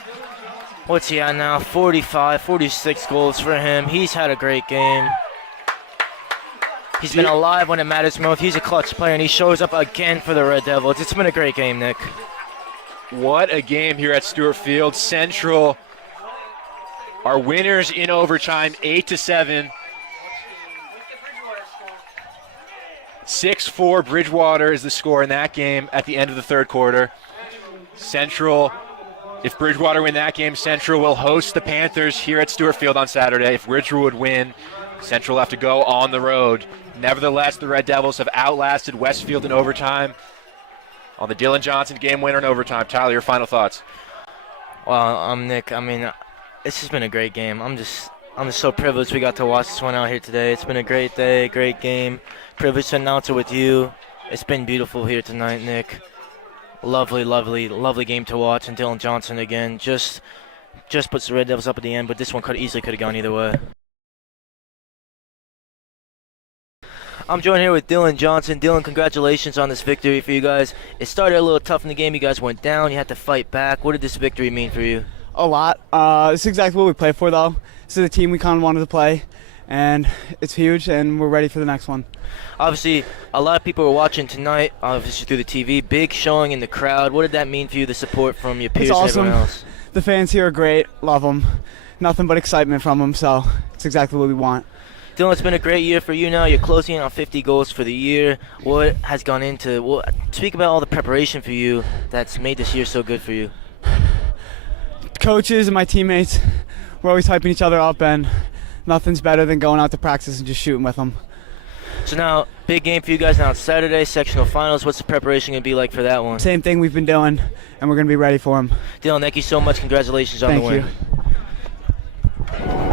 What's he at now? 45, 46 goals for him. He's had a great game. He's been alive when it matters most. He's a clutch player, and he shows up again for the Red Devils. It's been a great game, Nick. What a game here at Stewart Field. Central are winners in overtime, 8-7. 6-4 Bridgewater is the score in that game at the end of the third quarter. Central, if Bridgewater win that game, Central will host the Panthers here at Stewart Field on Saturday. If Ridgewood win, Central will have to go on the road. Nevertheless, the Red Devils have outlasted Westfield in overtime on the Dylan Johnson game winner in overtime. Tyler, your final thoughts? Well, Nick, I mean, it's just been a great game. I'm just so privileged we got to watch this one out here today. It's been a great day, great game. Privileged to announce it with you. It's been beautiful here tonight, Nick. Lovely, lovely, lovely game to watch. And Dylan Johnson again just puts the Red Devils up at the end, but this one easily could have gone either way. I'm joined here with Dylan Johnson. Dylan, congratulations on this victory for you guys. It started a little tough in the game. You guys went down. You had to fight back. What did this victory mean for you? A lot. This is exactly what we played for, though. This is the team we kind of wanted to play, and it's huge, and we're ready for the next one. Obviously, a lot of people were watching tonight, obviously through the TV. Big showing in the crowd. What did that mean for you, the support from your peers It's awesome. and everyone else? The fans here are great. Love them. Nothing but excitement from them, so it's exactly what we want. Dylan, it's been a great year for you now. You're closing in on 50 goals for the year. What has gone into speak about all the preparation for you that's made this year so good for you? Coaches and my teammates, we're always hyping each other up, and nothing's better than going out to practice and just shooting with them. So now, big game for you guys now. It's Saturday, sectional finals. What's the preparation going to be like for that one? Same thing we've been doing, and we're going to be ready for them. Dylan, thank you so much. Congratulations on the win. Thank you.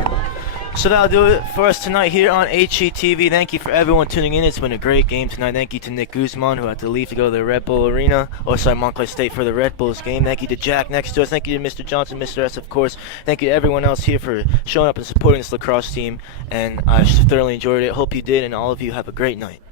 So that'll do it for us tonight here on HGTV. Thank you for everyone tuning in. It's been a great game tonight. Thank you to Nick Guzman, who had to leave to go to the Red Bull Arena. Montclair State for the Red Bulls game. Thank you to Jack next to us. Thank you to Mr. Johnson, Mr. S, of course. Thank you to everyone else here for showing up and supporting this lacrosse team. And I thoroughly enjoyed it. Hope you did, and all of you have a great night.